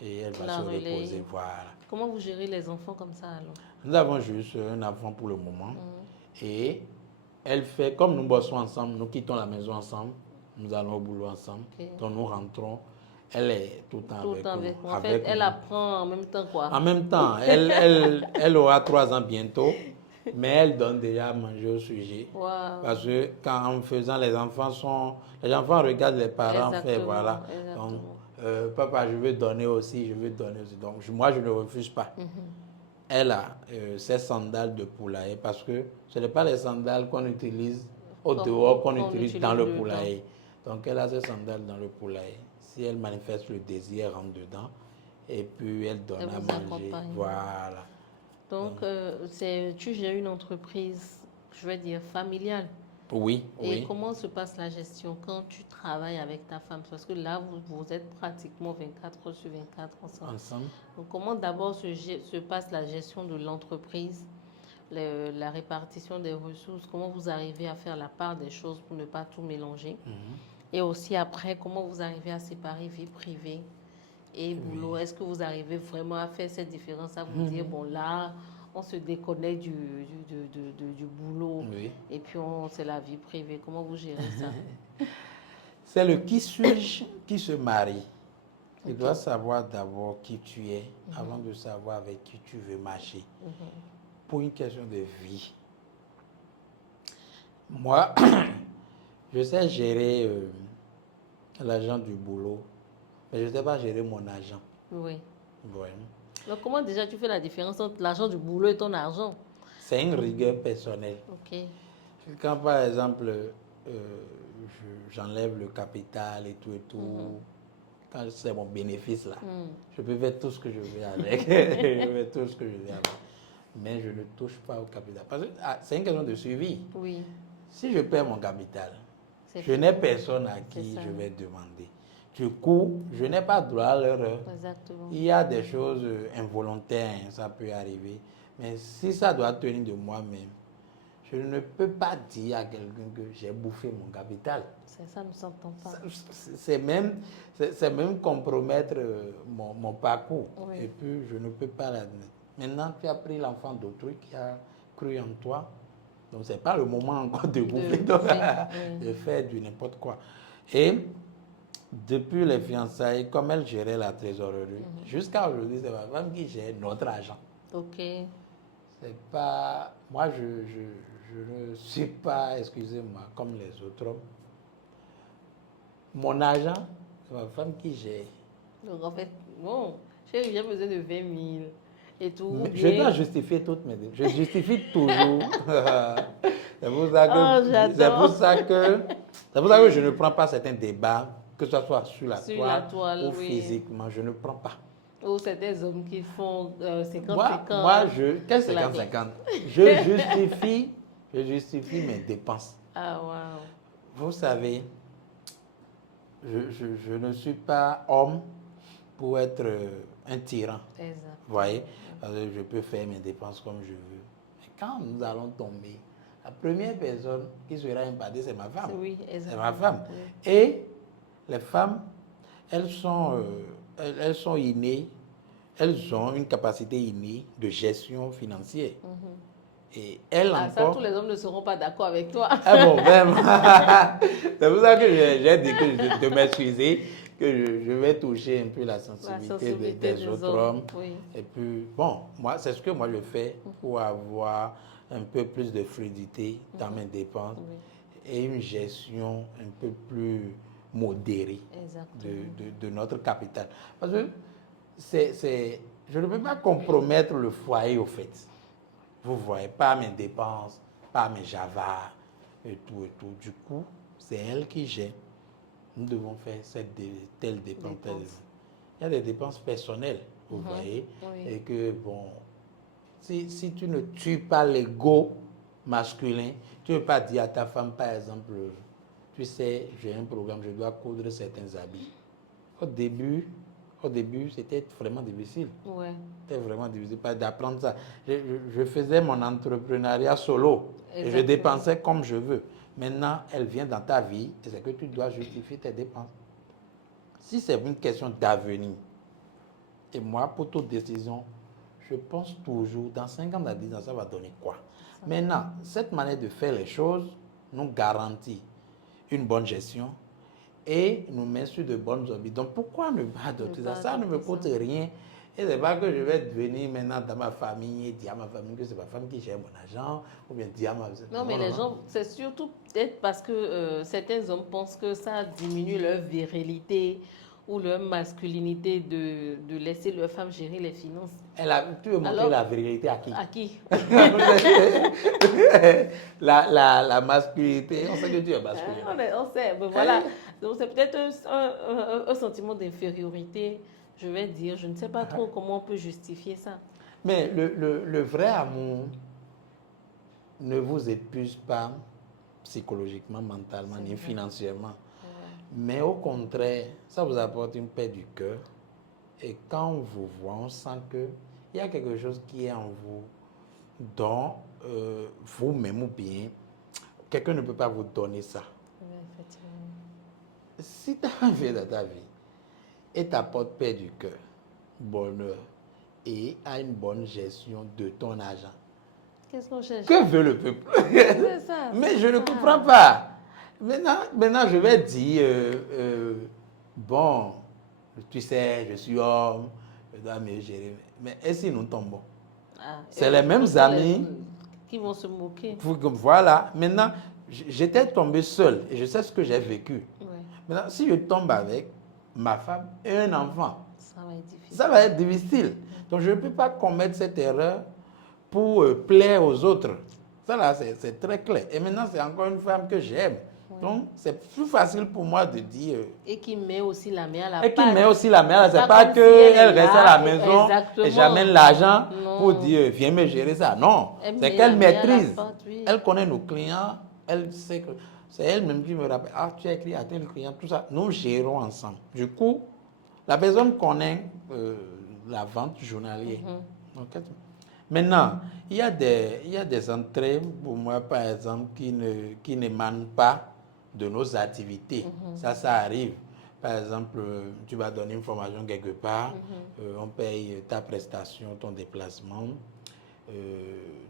et elle va se reposer. Voilà. Comment vous gérez les enfants comme ça alors? Nous avons juste un enfant pour le moment. Et elle fait, comme nous bossons ensemble, nous quittons la maison ensemble, nous allons au boulot ensemble, donc nous rentrons. Elle est tout le temps avec nous. En fait, elle apprend en même temps quoi? En même temps, elle aura 3 ans bientôt, mais elle donne déjà à manger au sujet. Parce que quand en faisant, les enfants regardent les parents faire, voilà. Donc, papa, je veux donner aussi, Donc, moi, je ne refuse pas. Elle a ses sandales de poulailler parce que ce n'est pas les sandales qu'on utilise au dehors, qu'on utilise dans le poulailler. Donc, elle a ses sandales dans le poulailler. Si elle manifeste le désir, elle rentre dedans et puis elle donne à manger. Voilà. Donc, tu gères une entreprise, je vais dire, familiale. Oui. Et comment se passe la gestion quand tu travailles avec ta femme? Parce que là, vous êtes pratiquement 24 heures sur 24 ensemble. Donc, comment d'abord se passe la gestion de l'entreprise, la répartition des ressources? Comment vous arrivez à faire la part des choses pour ne pas tout mélanger? Et aussi après, comment vous arrivez à séparer vie privée et boulot? Est-ce que vous arrivez vraiment à faire cette différence, à vous dire, bon là, on se déconnecte du boulot et puis c'est la vie privée. Comment vous gérez ça? C'est le qui suis-je qui se marie. Tu dois savoir d'abord qui tu es avant de savoir avec qui tu veux marcher. Pour une question de vie. Moi, je sais gérer l'argent du boulot, mais je ne sais pas gérer mon argent. Oui. Donc, comment déjà tu fais la différence entre l'argent du boulot et ton argent? C'est une rigueur personnelle. Quand, par exemple, j'enlève le capital et tout, quand c'est mon bénéfice, là, je peux faire tout ce que je veux avec. Mais je ne touche pas au capital. Parce que c'est une question de suivi. Si je perds mon capital, je n'ai personne à qui je vais demander. Du coup, je n'ai pas droit à l'erreur. Il y a des choses involontaires, ça peut arriver. Mais si ça doit tenir de moi-même, je ne peux pas dire à quelqu'un que j'ai bouffé mon capital. Ça ne s'entend pas. C'est même compromettre mon parcours. Et puis, je ne peux pas l'admettre. Maintenant, tu as pris l'enfant d'autrui qui a cru en toi. Donc, ce n'est pas le moment encore de bouffer, de faire du n'importe quoi. Et depuis les fiançailles, comme elle gérait la trésorerie, jusqu'à aujourd'hui, c'est ma femme qui gère notre argent. C'est pas... Moi, je ne suis pas, excusez-moi, comme les autres hommes. mon argent, c'est ma femme qui gère. Donc, en fait, bon, chérie, j'ai besoin de 20 000 et tout. Ou Je bien... dois justifier toutes mes dépenses. Je justifie toujours. C'est pour ça Oh, que, j'adore. c'est pour ça que je ne prends pas certains débats, que ce soit sur la Sur la toile toile, ou oui. physiquement, je ne prends pas. Ou c'est des hommes qui font 50-50. Qu'est-ce que 50-50? Je justifie mes dépenses. Ah, waouh. Vous savez, je ne suis pas homme pour être un tyran. Exact. Vous voyez, je peux faire mes dépenses comme je veux. Mais quand nous allons tomber, la première personne qui sera impactée, c'est ma femme. Oui, c'est ma femme. Oui. Et les femmes, elles sont innées, elles ont une capacité innée de gestion financière. Et elles Ah, encore... ça, tous les hommes ne seront pas d'accord avec toi. Ah bon, même. C'est pour ça que j'ai dit que de m'excuser, que je vais toucher un peu la sensibilité des autres hommes. Oui. Et puis, bon, moi, c'est ce que moi je fais pour avoir un peu plus de fluidité dans mes dépenses et une gestion un peu plus modérée de notre capital. Parce que je ne peux pas compromettre le foyer au fait. Vous voyez, pas mes dépenses, pas mes javares et tout et tout. Du coup, c'est elle qui gère. Nous devons faire telle dépense, telle dépense. Il y a des dépenses personnelles, vous voyez, et que, bon, si tu ne tues pas l'ego masculin, tu ne peux pas dire à ta femme, par exemple, tu sais, j'ai un programme, je dois coudre certains habits. Au début, c'était vraiment difficile. Ouais. C'était vraiment difficile d'apprendre ça. Je faisais mon entrepreneuriat solo. Exactement. Et je dépensais comme je veux. Maintenant, elle vient dans ta vie et c'est que tu dois justifier tes dépenses. Si c'est une question d'avenir, et moi, pour toute décision, je pense toujours, dans 5 ans, dans 10 ans, ça va donner quoi? Maintenant, cette manière de faire les choses nous garantit une bonne gestion et nous met sur de bonnes habitudes. Donc pourquoi ne pas adopter ça? Ça ne me coûte rien. Et c'est pas que je vais venir maintenant dans ma famille et dire à ma famille que c'est ma femme qui gère mon argent, ou bien dire à ma... Non, mais les gens, c'est surtout peut-être parce que certains hommes pensent que ça diminue leur virilité ou leur masculinité de laisser leur femme gérer les finances. Tu veux montrer la virilité à qui? À qui? la masculinité, on sait que tu es masculin. On sait, mais voilà. Donc c'est peut-être un sentiment d'infériorité, je vais dire. Je ne sais pas trop comment on peut justifier ça. Mais le vrai amour ne vous épuise pas psychologiquement, mentalement, ni financièrement. Mais au contraire, ça vous apporte une paix du cœur. Et quand on vous voit, on sent qu'il y a quelque chose qui est en vous, dont vous-même ou bien, quelqu'un ne peut pas vous donner ça. Si tu as envie dans ta vie et t'apporte paix du cœur, bonheur et a une bonne gestion de ton argent, qu'est-ce qu'on cherche? Que veut le peuple? C'est ça. Mais je ne comprends pas. Maintenant, je vais dire, bon, tu sais, je suis homme, je dois me gérer. Mais et si nous tombons? C'est les mêmes amis qui vont se moquer. Voilà. Maintenant, j'étais tombé seul et je sais ce que j'ai vécu. Ouais. Maintenant, si je tombe avec ma femme et un enfant, ça va être difficile. Ça va être difficile. Donc, je ne peux pas commettre cette erreur pour plaire aux autres. Ça, là, c'est très clair. Et maintenant, c'est encore une femme que j'aime. Ouais. Donc, c'est plus facile pour moi de dire... Et qui met aussi la main à la pâte. Et qui met aussi la main à la pâte. C'est pas qu'elle reste à la maison et j'amène l'argent pour dire, viens me gérer ça. Non, c'est qu'elle maîtrise. Oui. Elle connaît nos clients. Elle sait que c'est elle-même qui me rappelle. Ah, tu as écrit à tel client, tout ça. Nous gérons ensemble. Du coup, la personne connaît la vente journalière. Okay. Maintenant, il y a des entrées, pour moi, par exemple, qui n'émanent pas de nos activités. Ça arrive. Par exemple, tu vas donner une formation quelque part, on paye ta prestation, ton déplacement.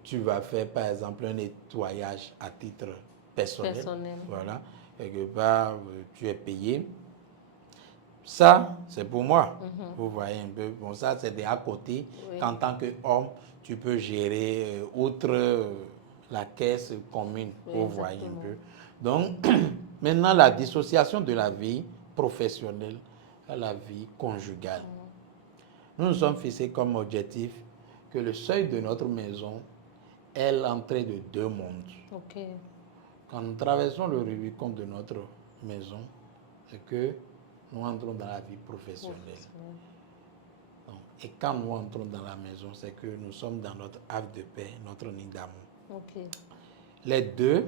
Tu vas faire, par exemple, un nettoyage à titre personnel. Voilà. Quelque part, tu es payé. Ça, c'est pour moi. Vous voyez un peu. Bon, ça, c'est à côté. Oui. Qu'en tant qu'homme, tu peux gérer outre la caisse commune. Oui, vous voyez un peu. Donc, maintenant, la dissociation de la vie professionnelle, à la vie conjugale. Nous nous sommes fixés comme objectif que le seuil de notre maison est l'entrée de 2 mondes. Ok. Quand nous traversons le Rubicon de notre maison, c'est que nous entrons dans la vie professionnelle. Donc, et quand nous entrons dans la maison, c'est que nous sommes dans notre havre de paix, notre nid d'amour. Ok. Les deux,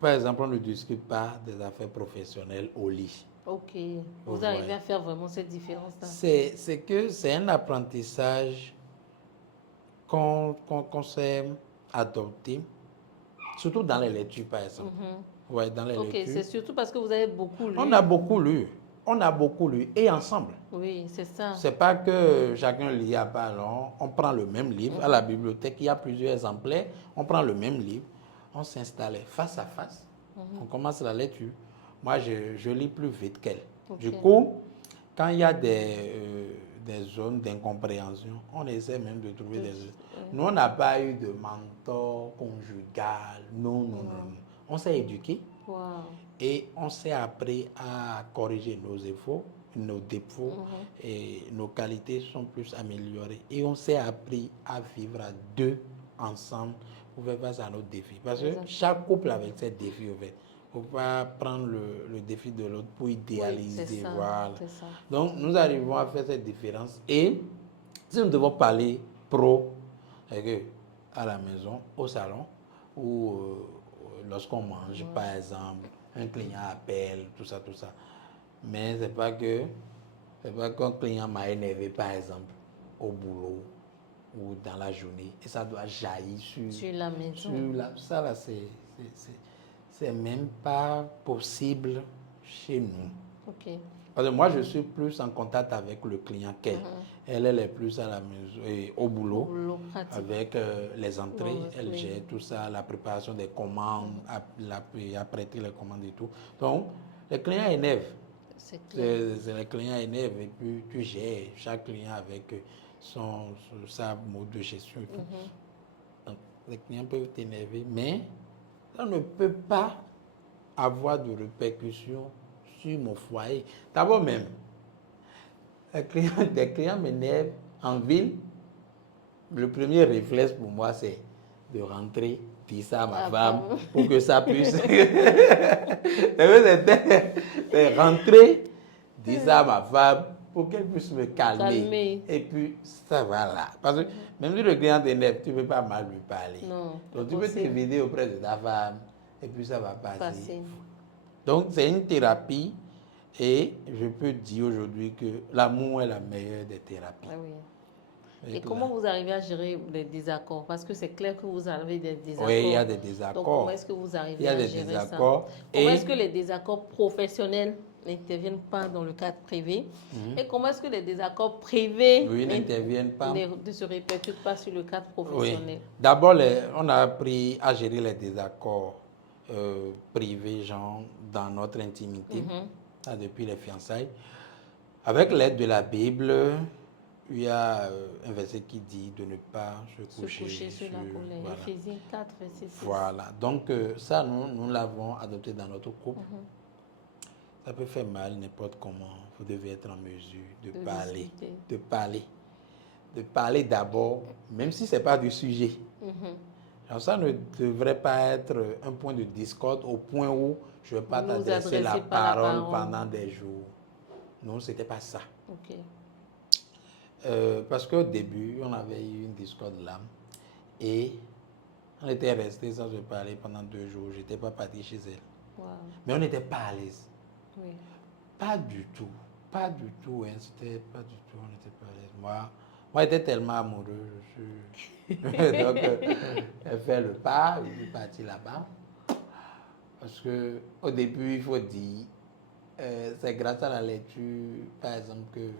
par exemple, on ne discute pas des affaires professionnelles au lit. Ok. Vous arrivez à faire vraiment cette différence-là? C'est que c'est un apprentissage qu'on s'est adopté, surtout dans les lectures, par exemple. Ouais, dans les lectures. Ok, c'est surtout parce que vous avez beaucoup lu. On a beaucoup lu. On a beaucoup lu et ensemble. Oui, c'est ça. C'est pas que chacun lit à part, non. On prend le même livre à la bibliothèque, il y a plusieurs exemplaires. On prend le même livre, on s'installe face à face, on commence la lecture. Moi, je lis plus vite qu'elle. Du coup, quand il y a des zones d'incompréhension, on essaie même de trouver des... Nous, on n'a pas eu de mentor conjugal. Non, non, non. On s'est éduqué. Wow. Et on s'est appris à corriger nos défauts et nos qualités sont plus améliorées. Et on s'est appris à vivre à deux ensemble pour faire face à nos défis. Parce que chaque couple avec ses défis, il ne faut pas prendre le défi de l'autre pour idéaliser. Oui, voilà. ça. Donc nous arrivons à faire cette différence. Et si nous devons parler pro, à la maison, au salon, ou lorsqu'on mange, par exemple, un client appelle, tout ça. Mais c'est pas qu'un client m'a énervé, par exemple, au boulot ou dans la journée. Et ça doit jaillir sur la maison. Ça, là, c'est même pas possible chez nous. Ok. Parce que moi, je suis plus en contact avec le client qu'elle. Elle est plus à la maison et au boulot avec les entrées. Elle gère tout ça, la préparation des commandes, apprêter les commandes et tout. Donc, les clients énervent. Les clients énervent et puis tu gères chaque client avec sa mode de gestion et tout. Donc, les clients peuvent t'énerver, mais ça ne peut pas avoir de répercussions sur mon foyer. D'abord même, des clients m'énervent en ville. Le premier réflexe pour moi, c'est de rentrer, dire ça à ma femme pour que ça puisse. C'est rentrer, dire ça à ma femme pour qu'elle puisse me calmer. Et puis, ça va là. Parce que même si le client t'énerve, tu ne peux pas mal lui parler. Non, donc, tu peux t'évider auprès de ta femme et puis ça va passer. Donc, c'est une thérapie et je peux dire aujourd'hui que l'amour est la meilleure des thérapies. Ah oui. Et comment vous arrivez à gérer les désaccords? Parce que c'est clair que vous avez des désaccords. Oui, il y a des désaccords. Donc, comment est-ce que vous arrivez à gérer ça? Comment est-ce que les désaccords professionnels n'interviennent pas dans le cadre privé? Et comment est-ce que les désaccords privés n'interviennent pas, ne se répercutent pas sur le cadre professionnel? D'abord, on a appris à gérer les désaccords privés, genre dans notre intimité, depuis les fiançailles. Avec l'aide de la Bible, il y a un verset qui dit de ne pas se coucher sur la colère. Voilà. Éphésiens 4, verset 6. Voilà. Donc, ça, nous l'avons adopté dans notre couple. Ça peut faire mal n'importe comment. Vous devez être en mesure de parler d'abord, même si ce n'est pas du sujet. Alors, ça ne devrait pas être un point de discorde au point où je ne vais pas t'adresser la parole pendant des jours. Non, ce n'était pas ça. Ok. Parce qu'au début, on avait eu une discorde là et on était resté sans se parler pendant 2 jours. Je n'étais pas parti chez elle. Wow. Mais on n'était pas à l'aise. Oui. Pas du tout. Pas du tout. Hein. C'était pas du tout. On n'était pas à l'aise. Moi, j'étais tellement amoureux. Donc, elle fait le pas. Je suis parti là-bas. Parce qu'au début, il faut dire, c'est grâce à la lecture, par exemple, que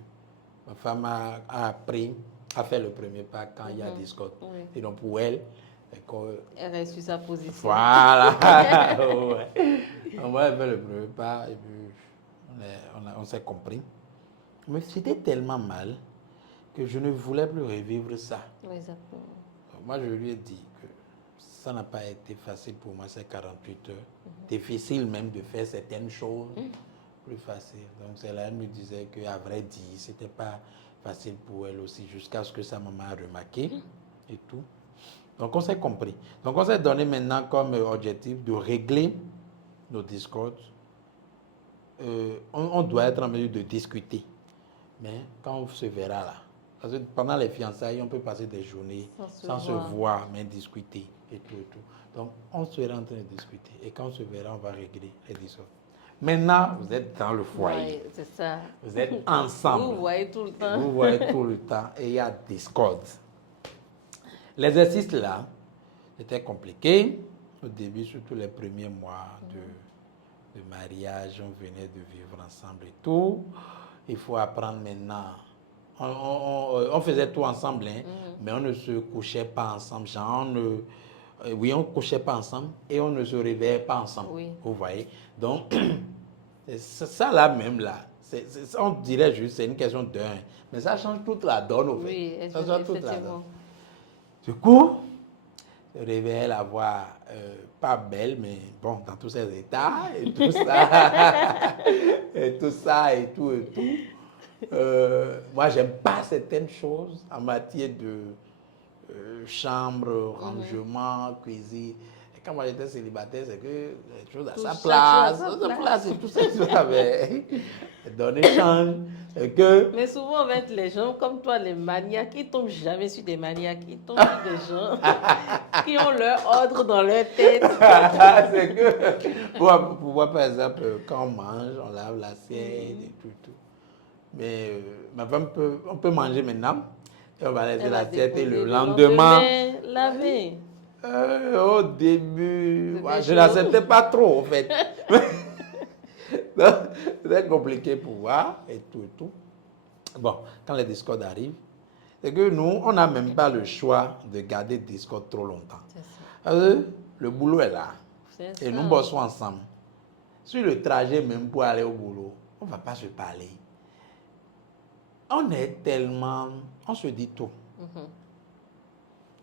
ma femme a appris à faire le premier pas quand il y a discorde. Oui. Et donc, pour elle, elle reste sur sa position. Voilà. Moi, elle fait le premier pas et puis on s'est compris. Mais c'était tellement mal que je ne voulais plus revivre ça. Exactement. Moi, je lui ai dit que ça n'a pas été facile pour moi ces 48 heures. Difficile même de faire certaines choses. plus facile. Donc c'est là, elle me disait qu'à vrai dire, c'était pas facile pour elle aussi, jusqu'à ce que sa maman a remarqué et tout. Donc on s'est compris. Donc on s'est donné maintenant comme objectif de régler nos discords. On doit être en mesure de discuter. Mais quand on se verra là, parce que pendant les fiançailles, on peut passer des journées sans se voir, mais discuter et tout et tout. Donc on sera en train de discuter. Et quand on se verra, on va régler les discords. Maintenant, vous êtes dans le foyer. Ouais, c'est ça. Vous êtes ensemble. Vous voyez tout le temps. Vous voyez tout le temps et il y a discorde. L'exercice là, c'était compliqué. Au début, surtout les premiers mois de mariage, on venait de vivre ensemble et tout. Il faut apprendre maintenant. On faisait tout ensemble, hein, mais on ne se couchait pas ensemble. Genre, oui, on ne couchait pas ensemble et on ne se réveillait pas ensemble. Oui. Vous voyez? Donc, ça là même là, on dirait juste c'est une question d'un. Mais ça change toute la donne au fait. Oui, Ça change toute la donne. effectivement. Du coup, je réveillais la voix pas belle, mais bon, dans tous ses états et tout ça. et tout ça et tout et tout. Moi, j'aime pas certaines choses en matière de chambre, rangement, cuisine. Et quand moi j'étais célibataire, c'est que les choses à sa place et tout ça. Mais donner change. Et que Mais souvent, avec les gens comme toi, les maniaques, ils ne tombent jamais sur des maniaques, ils tombent sur des gens qui ont leur ordre dans leur tête. c'est que, pour voir par exemple, quand on mange, on lave l'assiette et tout, tout. Mais ma femme on peut manger maintenant et on va laisser l'assiette et le lendemain. Laver. Au début, je n'acceptais pas trop en fait. Donc, c'était compliqué pour voir et tout et tout. Bon, quand les discords arrivent, c'est que nous, on n'a même pas le choix de garder Discord trop longtemps. Parce que le boulot est là. Et nous bossons ensemble. Sur le trajet même pour aller au boulot, on ne va pas se parler. On est tellement... On se dit tout.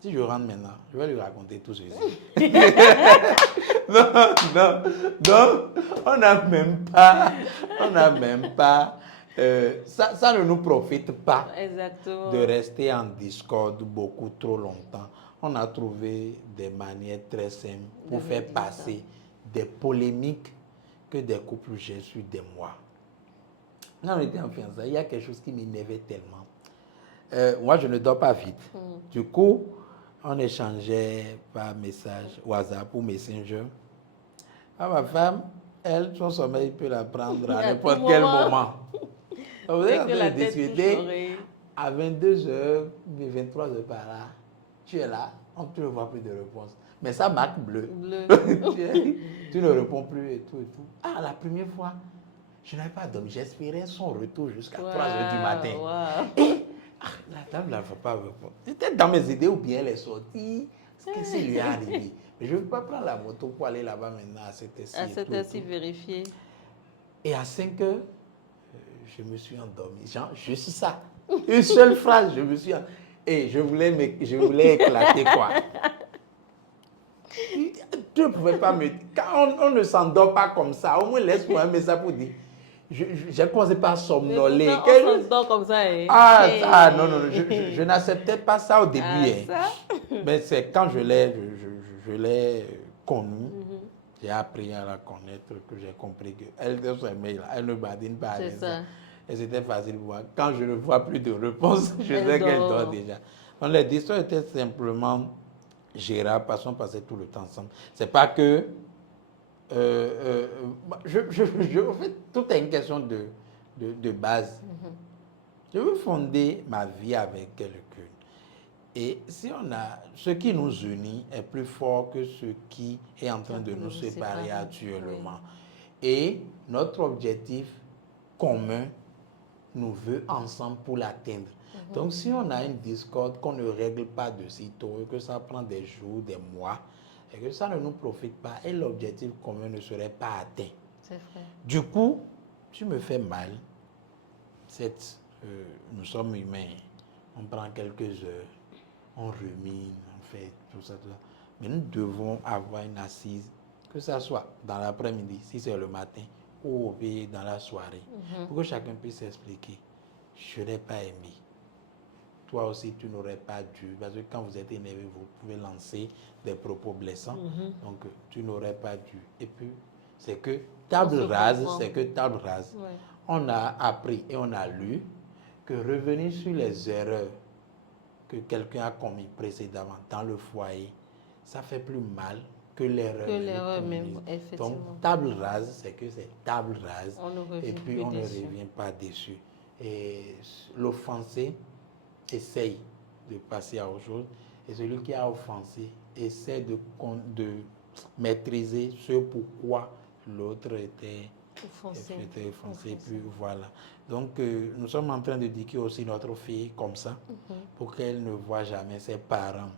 Si je rentre maintenant, je vais lui raconter tout ceci. non. Donc, on n'a même pas... ça ne nous profite pas. Exactement. De rester en discorde beaucoup trop longtemps. On a trouvé des manières très simples pour faire passer des polémiques que des couples j'ai su des mois. Quand on était en fiançailles, il y a quelque chose qui m'énervait tellement. Moi, je ne dors pas vite. Du coup, on échangeait par message WhatsApp ou Messenger. Ma femme, elle, son sommeil peut la prendre à n'importe quel moment. Vous êtes en train de discuter à 22h, 23h par là. Tu es là, on ne voit plus de réponse. Mais ça marque bleu. tu ne réponds plus et tout et tout. Ah, la première fois, je n'avais pas dormi. J'espérais son retour jusqu'à 3h du matin. Et la dame ne va pas répondre. C'était dans mes idées ou bien elle est sortie. Qu'est-ce qui lui est arrivé? Mais je ne veux pas prendre la moto pour aller là-bas maintenant à cette heure-ci. À cette heure-ci, vérifier. Et à 5h, je me suis endormi. Genre, juste ça. Une seule phrase, je me suis endormi. Et je voulais éclater quoi. Tu ne pouvais pas me... Quand on ne s'endort pas comme ça, au moins laisse-moi un message pour dire. J'ai commencé par somnoler. On s'endort comme ça. Hein? Non, je n'acceptais pas ça au début. Mais c'est quand je l'ai connue, j'ai appris à la connaître, que j'ai compris qu'elle, de son mail, elle ne badine pas. C'est ça. Et c'était facile pour moi. Quand je ne vois plus de réponse, je sais qu'elle dort déjà. Donc les histoires étaient simplement gérables parce qu'on passait tout le temps ensemble. C'est pas que... en fait, tout est une question de base. Je veux fonder ma vie avec quelqu'un. Et si on a... Ce qui nous unit est plus fort que ce qui est en train de nous séparer actuellement. Oui. Et notre objectif commun nous veut ensemble pour l'atteindre. Donc, si on a une discorde qu'on ne règle pas de sitôt et que ça prend des jours, des mois, et que ça ne nous profite pas et l'objectif commun ne serait pas atteint. C'est vrai. Du coup, tu me fais mal. Nous sommes humains. On prend quelques heures, on rumine, on fait tout ça, tout ça. Mais nous devons avoir une assise, que ça soit dans l'après-midi, si c'est le matin, ou bien dans la soirée, pour que chacun puisse s'expliquer. Je n'ai pas aimé. Toi aussi, tu n'aurais pas dû, parce que quand vous êtes énervé, vous pouvez lancer des propos blessants. Donc, tu n'aurais pas dû. Et puis, c'est que table rase, Ouais. On a appris et on a lu que revenir sur les erreurs que quelqu'un a commises précédemment dans le foyer, ça fait plus mal que l'erreur même, commise. effectivement. Donc, table rase, c'est que c'est table rase. On ne revient et puis, plus on dessus. ne revient pas dessus. Et l'offensé essaye de passer à autre chose. Et celui qui a offensé essaie de maîtriser ce pourquoi l'autre était offensé. Et puis voilà. Donc, nous sommes en train d'éduquer aussi notre fille comme ça, pour qu'elle ne voit jamais ses parents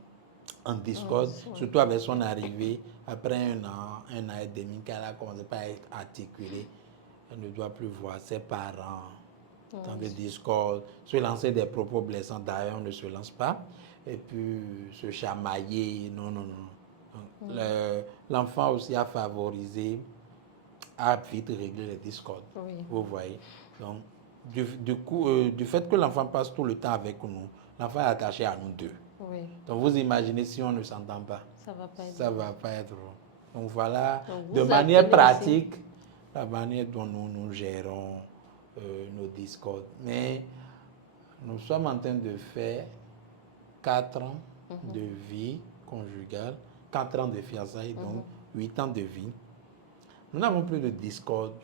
en discorde, surtout avec son arrivée, après un an et demi, qu'elle a commencé à être articulée. Elle ne doit plus voir ses parents dans des discords, se lancer des propos blessants. D'ailleurs, on ne se lance pas. Et puis, se chamailler, non. L'enfant aussi a favorisé, a vite réglé les discords. Vous voyez. Donc, du fait que l'enfant passe tout le temps avec nous, l'enfant est attaché à nous deux. Donc, vous imaginez si on ne s'entend pas. Ça va pas être bon. Donc, voilà, de manière pratique, la manière dont nous gérons nos discords. Mais nous sommes en train de faire 4 ans de vie conjugale, 4 ans de fiançailles, donc 8 ans de vie. Nous n'avons plus de discorde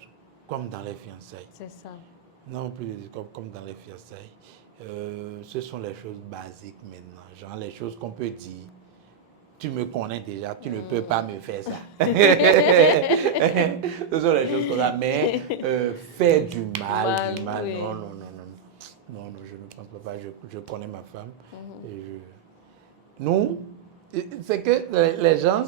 comme dans les fiançailles. C'est ça. Nous n'avons plus de discorde comme dans les fiançailles. Ce sont les choses basiques maintenant, genre les choses qu'on peut dire. Tu me connais déjà, tu ne peux pas me faire ça. Ce sont les choses comme ça. Mais faire du mal, oui. Non, je ne pense pas. Je connais ma femme. Nous, c'est que les gens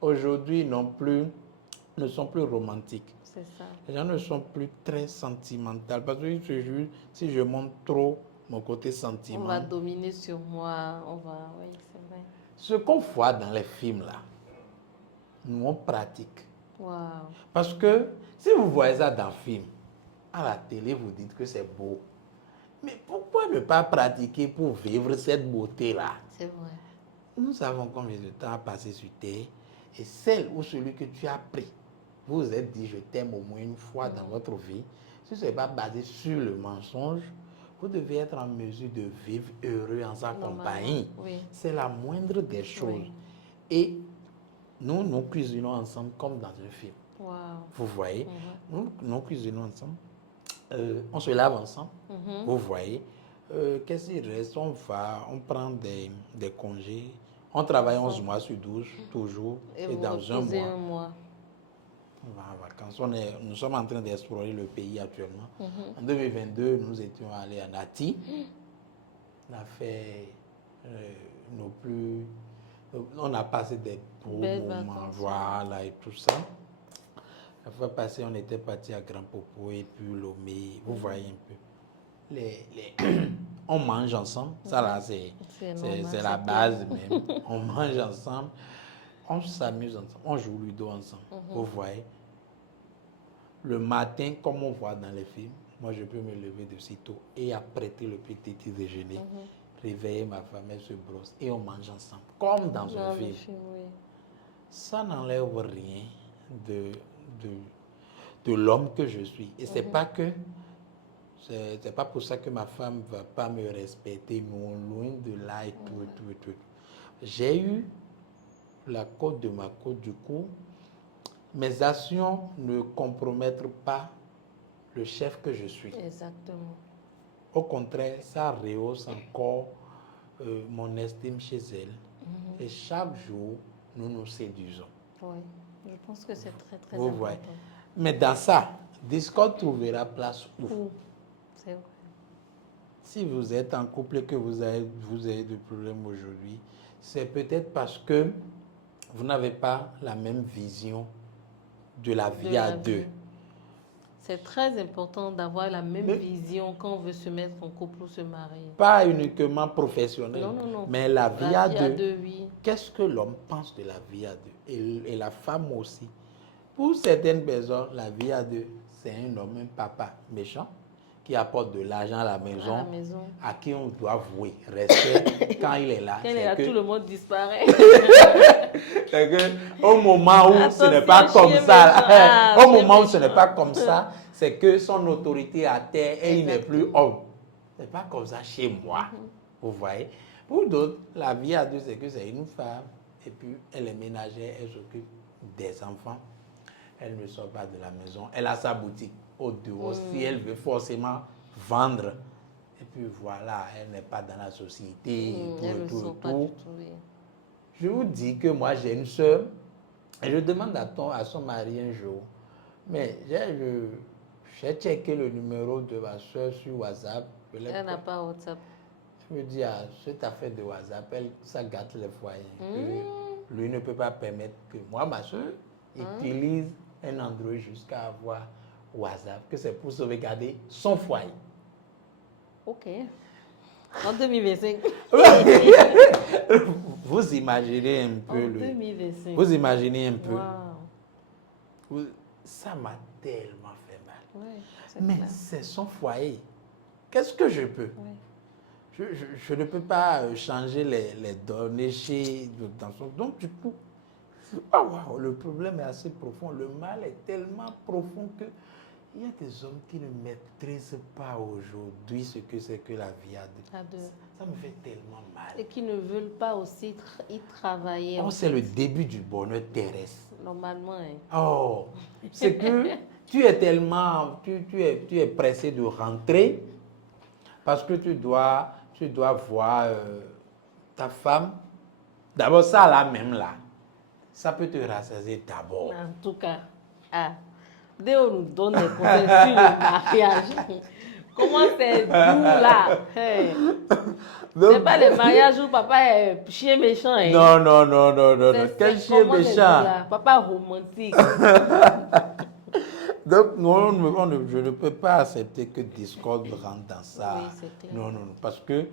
aujourd'hui ne sont plus romantiques. C'est ça. Les gens ne sont plus très sentimentaux. Parce que si je montre trop mon côté sentiment, on va dominer sur moi. Oui, c'est vrai. Ce qu'on voit dans les films là, nous on pratique. Wow. Parce que si vous voyez ça dans le film, à la télé vous dites que c'est beau. Mais pourquoi ne pas pratiquer pour vivre cette beauté là? C'est vrai. Nous savons combien de temps a passé sur terre et celle ou celui que tu as pris, vous vous êtes dit je t'aime au moins une fois dans votre vie. Si ce n'est pas basé sur le mensonge, vous devez être en mesure de vivre heureux en sa compagnie. Oui. C'est la moindre des choses. Oui. Et nous cuisinons ensemble comme dans un film. Wow. Vous voyez, nous cuisinons ensemble. On se lave ensemble. Vous voyez. Qu'est-ce qu'il reste? On prend des congés. On travaille 11 mois sur 12, toujours. Et dans un mois. On va en vacances. Nous sommes en train d'explorer le pays actuellement. En 2022, nous étions allés à Nati. On a fait on a passé des beaux moments, voilà, et tout ça. La fois passée, on était parti à Grand Popo et puis Lomé. Vous voyez un peu. On mange ensemble. Ça là, c'est la base même. On mange ensemble. On s'amuse ensemble. On joue Ludo ensemble. Vous voyez. Le matin, comme on voit dans les films, moi je peux me lever de sitôt et apprêter le petit déjeuner, réveiller ma femme, elle se brosse et on mange ensemble, comme dans un film. Oui. Ça n'enlève rien de l'homme que je suis. Et c'est pas pour ça que ma femme ne va pas me respecter, non, loin de là et tout. J'ai eu la côte de ma côte, du coup. Mes actions ne compromettent pas le chef que je suis. Exactement. Au contraire, ça rehausse encore mon estime chez elle. Et chaque jour, nous nous séduisons. Oui, je pense que c'est très, très Vous important. Voyez. Mais dans ça, discorde trouvera place où? C'est vrai. Si vous êtes en couple et que vous avez des problèmes aujourd'hui, c'est peut-être parce que vous n'avez pas la même vision de la vie à deux. C'est très important d'avoir la même vision quand on veut se mettre en couple ou se marier. Pas uniquement professionnel, mais la vie à deux. Oui. Qu'est-ce que l'homme pense de la vie à deux? Et la femme aussi. Pour certaines personnes, la vie à deux, c'est un homme, un papa méchant qui apporte de l'argent à la maison, à qui on doit vouer respect. Quand il est là, quand il est là, tout le monde disparaît. C'est que au moment où ce n'est pas comme ça, au moment où ce n'est pas comme ça, c'est que son autorité est à terre et il n'est plus homme. C'est pas comme ça chez moi, vous voyez. Pour d'autres, la vie à deux, c'est que c'est une femme et puis elle est ménagère, elle s'occupe des enfants. Elle ne sort pas de la maison. Elle a sa boutique au dehors. Si elle veut forcément vendre, et puis voilà, elle n'est pas dans la société, tout. Je vous dis que moi, j'ai une soeur, et je demande à son mari un jour, mais j'ai checké le numéro de ma soeur sur WhatsApp. Elle n'a pas WhatsApp. Je me dis, cette affaire de WhatsApp, ça gâte les foyers. Lui ne peut pas permettre que moi, ma soeur, utilise un Android jusqu'à avoir WhatsApp, que c'est pour sauvegarder son foyer. Ok. En 2025. Vous imaginez un peu. En 2025. Vous imaginez un peu. Wow. Ça m'a tellement fait mal. Ouais, mais c'est son foyer. Qu'est-ce que je peux? Je ne peux pas changer les données dans son... Donc, du coup, le problème est assez profond. Le mal est tellement profond que il y a des hommes qui ne maîtrisent pas aujourd'hui ce que c'est que la vie à deux. Ça me fait tellement mal. Et qui ne veulent pas aussi y travailler. C'est le début du bonheur terrestre. Normalement. C'est que tu es tellement... Tu es pressé de rentrer parce que tu dois voir ta femme. D'abord, ça là même là, ça peut te rassasier d'abord. En tout cas, dès qu'on nous donne des conseils sur le mariage, comment c'est doux là? C'est pas le mariage où papa est chien méchant. Non. Quel chien méchant? Papa romantique. Donc, je ne peux pas accepter que Discord rentre dans ça. Oui, c'est clair. Non, parce que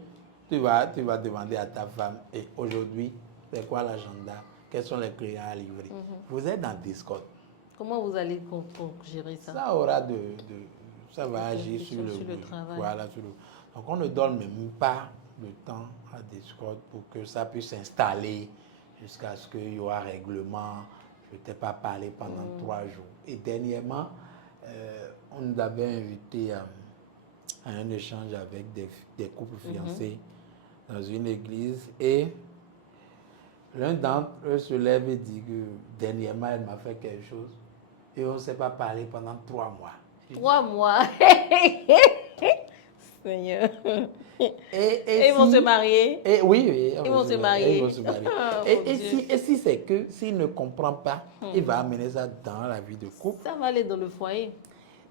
tu vas demander à ta femme, et aujourd'hui, c'est quoi l'agenda? Quels sont les clients à livrer? Vous êtes dans Discord. Comment vous allez gérer ça? Ça va agir sur le travail. Voilà, donc, on ne donne même pas le temps à Discord pour que ça puisse s'installer jusqu'à ce qu'il y ait un règlement. Je ne t'ai pas parlé pendant 3 jours. Et dernièrement, on nous avait invités à un échange avec des couples fiancés dans une église. Et l'un d'entre eux se lève et dit que dernièrement, elle m'a fait quelque chose. Et on ne s'est pas parlé pendant 3 mois. 3 mois. Seigneur. Et ils vont se marier. Oui, ils vont se marier. Et si c'est que s'il ne comprend pas, il va amener ça dans la vie de couple. Ça va aller dans le foyer.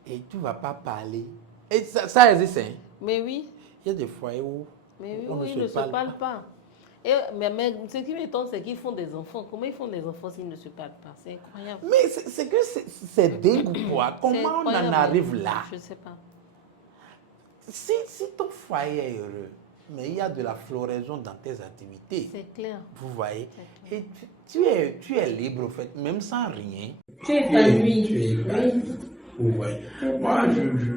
Et tu ne vas pas parler. Et ça existe, hein? Mais oui. Il y a des foyers où ils ne se parlent pas. Mais ce qui m'étonne, c'est qu'ils font des enfants. Comment ils font des enfants s'ils ne se parlent pas? C'est incroyable. Mais c'est que c'est dingue ou quoi? Comment on en arrive là? Je ne sais pas. Si ton foyer est heureux, mais il y a de la floraison dans tes activités. C'est clair. Vous voyez? Et tu es libre, en fait, même sans rien. Tu es épanoui. Tu es épanoui. Vous voyez? Moi,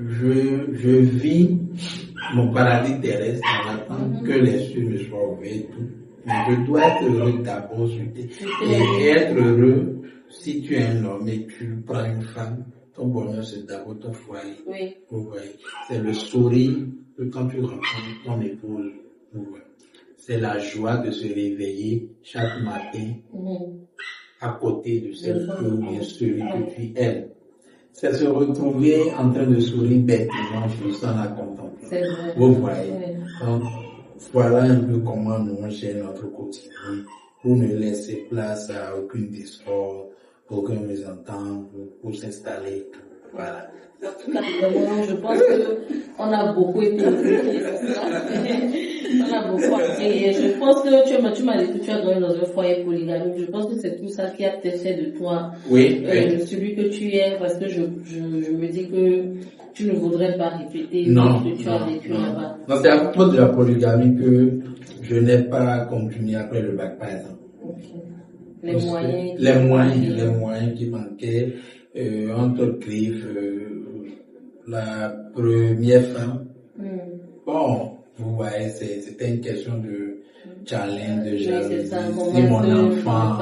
je vis mon paradis terrestre en attendant que les cieux me soient ouverts et tout. Mais je dois être heureux d'abord et être heureux si tu es un homme et tu prends une femme. Ton bonheur, c'est d'abord ton foyer. Oui. Vous voyez? C'est le sourire que quand tu rencontres ton épouse. Vous voyez? C'est la joie de se réveiller chaque matin à côté de celle que celui que tu aimes. C'est se retrouver en train de sourire bêtement sans la contempler. Vous voyez? Donc, voilà un peu comment nous gère notre quotidien pour ne laisser place à aucune discorde, aucun mésentente, pour s'installer. Voilà. En tout cas, je pense qu'on a beaucoup été on a beaucoup appris. Et je pense que tu m'as dit que tu as grandi dans un foyer polygamique. Je pense que c'est tout ça qui a peut-être fait de toi celui que tu es, parce que je me dis que tu ne voudrais pas répéter ce que tu as vécu là-bas. Non, c'est à propos de la polygamie que je n'ai pas continué après le bac, par exemple. Les moyens qui manquaient. entre griffes, la première femme. Bon, vous voyez, c'était une question de challenge, de jalousie. Si mon enfant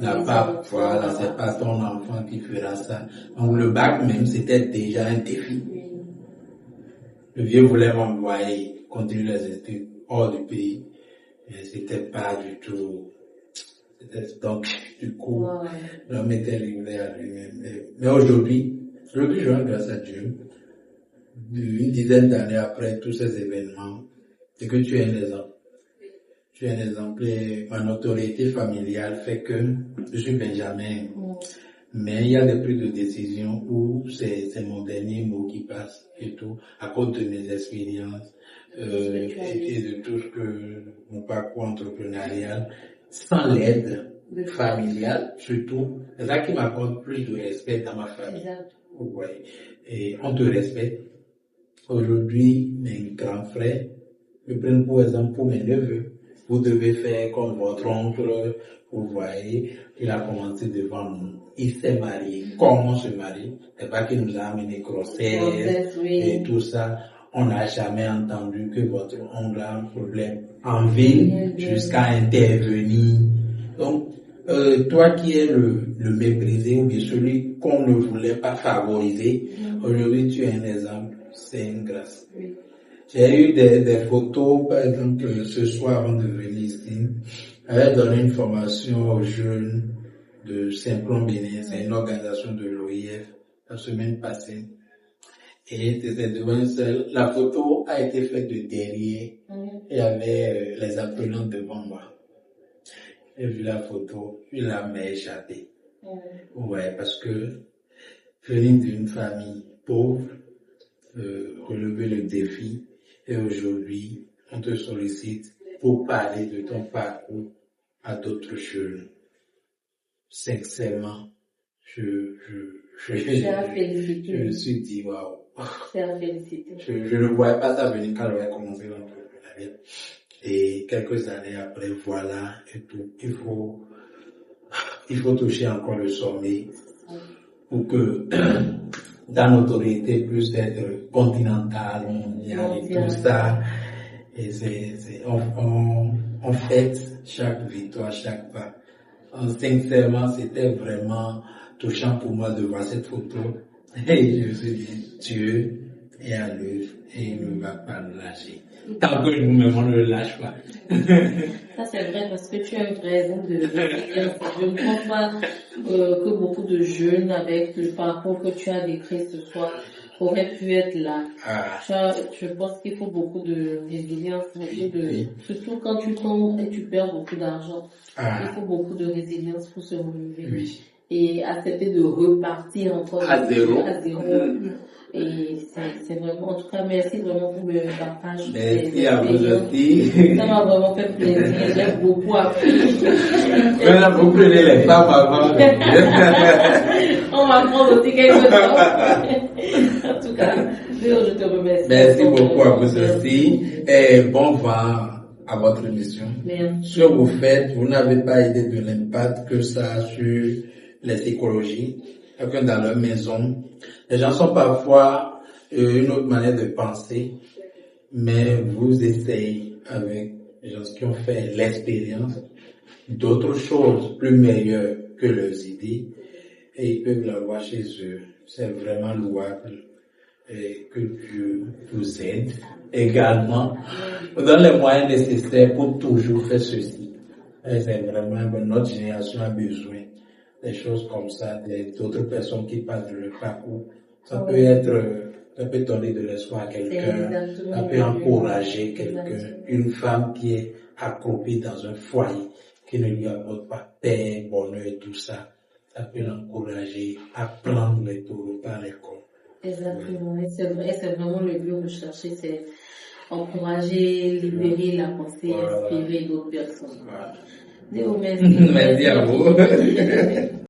n'a pas, voilà, c'est pas ton enfant qui fera ça. Donc le bac même, c'était déjà un défi. Le vieux voulait m'envoyer continuer les études hors du pays. Mais c'était pas du tout. Donc, du coup, l'homme était livré à lui-même. Mais aujourd'hui, je rends grâce à Dieu. Une dizaine d'années après tous ces événements, c'est que tu es un exemple. Tu es un exemple et ma notoriété familiale fait que je suis Benjamin. Mais il y a des prises de décision où c'est mon dernier mot qui passe et tout, à cause de mes expériences et de tout ce que mon parcours entrepreneurial, sans l'aide familiale surtout, c'est ça qui m'accorde plus de respect dans ma famille. Vous voyez. Et on te respecte. Aujourd'hui, mes grands frères me prennent pour exemple pour mes neveux. Vous devez faire comme votre oncle, vous voyez, il a commencé devant nous. Il s'est marié. Comment se marie? C'est pas qu'il nous a amené grossesse et tout ça. On n'a jamais entendu que votre oncle a un problème en ville jusqu'à intervenir. Donc, toi qui es le méprisé ou bien celui qu'on ne voulait pas favoriser, aujourd'hui tu es un exemple. C'est une grâce. J'ai eu des photos, par exemple, ce soir avant de venir ici, j'avais donné une formation aux jeunes de Saint-Plon Bénin, c'est une organisation de l'OIF, la semaine passée. Et c'était devant une seule. La photo a été faite de derrière. Il y avait les appelants devant moi. J'ai vu la photo, puis la main échappée. Ouais, parce que venir d'une famille pauvre, relever le défi, et aujourd'hui, on te sollicite pour parler de ton parcours à d'autres jeunes. Sincèrement, je me suis dit, waouh. C'est à féliciter. Je ne voyais pas ça venir quand j'avais commencé l'entrepreneuriat. Et quelques années après, voilà, et tout. Il faut toucher encore le sommet pour que ta notoriété puisse être continentale, mondiale et tout ça. Et on fête chaque victoire, chaque pas. Sincèrement, c'était vraiment touchant pour moi de voir cette photo. Et je me suis dit, Dieu est à l'œuvre et il ne va pas nous lâcher. Tant que nous-mêmes, on ne le lâche pas. Ça, c'est vrai parce que tu as un vrai exemple de résilience. Je ne pense pas que beaucoup de jeunes, avec le parcours que tu as décrit ce soir, auraient pu être là. Je pense qu'il faut beaucoup de résilience, surtout quand tu tombes et tu perds beaucoup d'argent. Il faut beaucoup de résilience pour se relever. Et accepter de repartir encore à zéro. Et c'est vraiment, en tout cas, merci vraiment pour le partage. Merci à vous aussi. Ça m'a vraiment fait plaisir. J'ai beaucoup appris. Vous prenez les femmes avant. On va prendre aussi quelque chose. En tout cas, je te remercie. Merci beaucoup à vous aussi. Et bon vent à votre émission. Merci. Ce que vous faites, vous n'avez pas idée de l'impact que ça a sur les écologies, dans leur maison. Les gens sont parfois une autre manière de penser, mais vous essayez avec les gens qui ont fait l'expérience d'autres choses plus meilleures que leurs idées et ils peuvent l'avoir chez eux. C'est vraiment louable et que Dieu vous aide également, vous donne les moyens nécessaires pour toujours faire ceci. Et c'est vraiment, notre génération a besoin des choses comme ça, d'autres personnes qui passent de leur parcours. Ça peut donner de l'espoir à quelqu'un, ça peut encourager quelqu'un, une femme qui est accroupie dans un foyer, qui ne lui apporte pas paix, bonheur et tout ça. Ça peut l'encourager à prendre les taureaux par les corps. Exactement, et c'est vrai, c'est vraiment le but recherché, c'est encourager, libérer la pensée, inspirer d'autres personnes. Voilà. Merci. Merci à vous.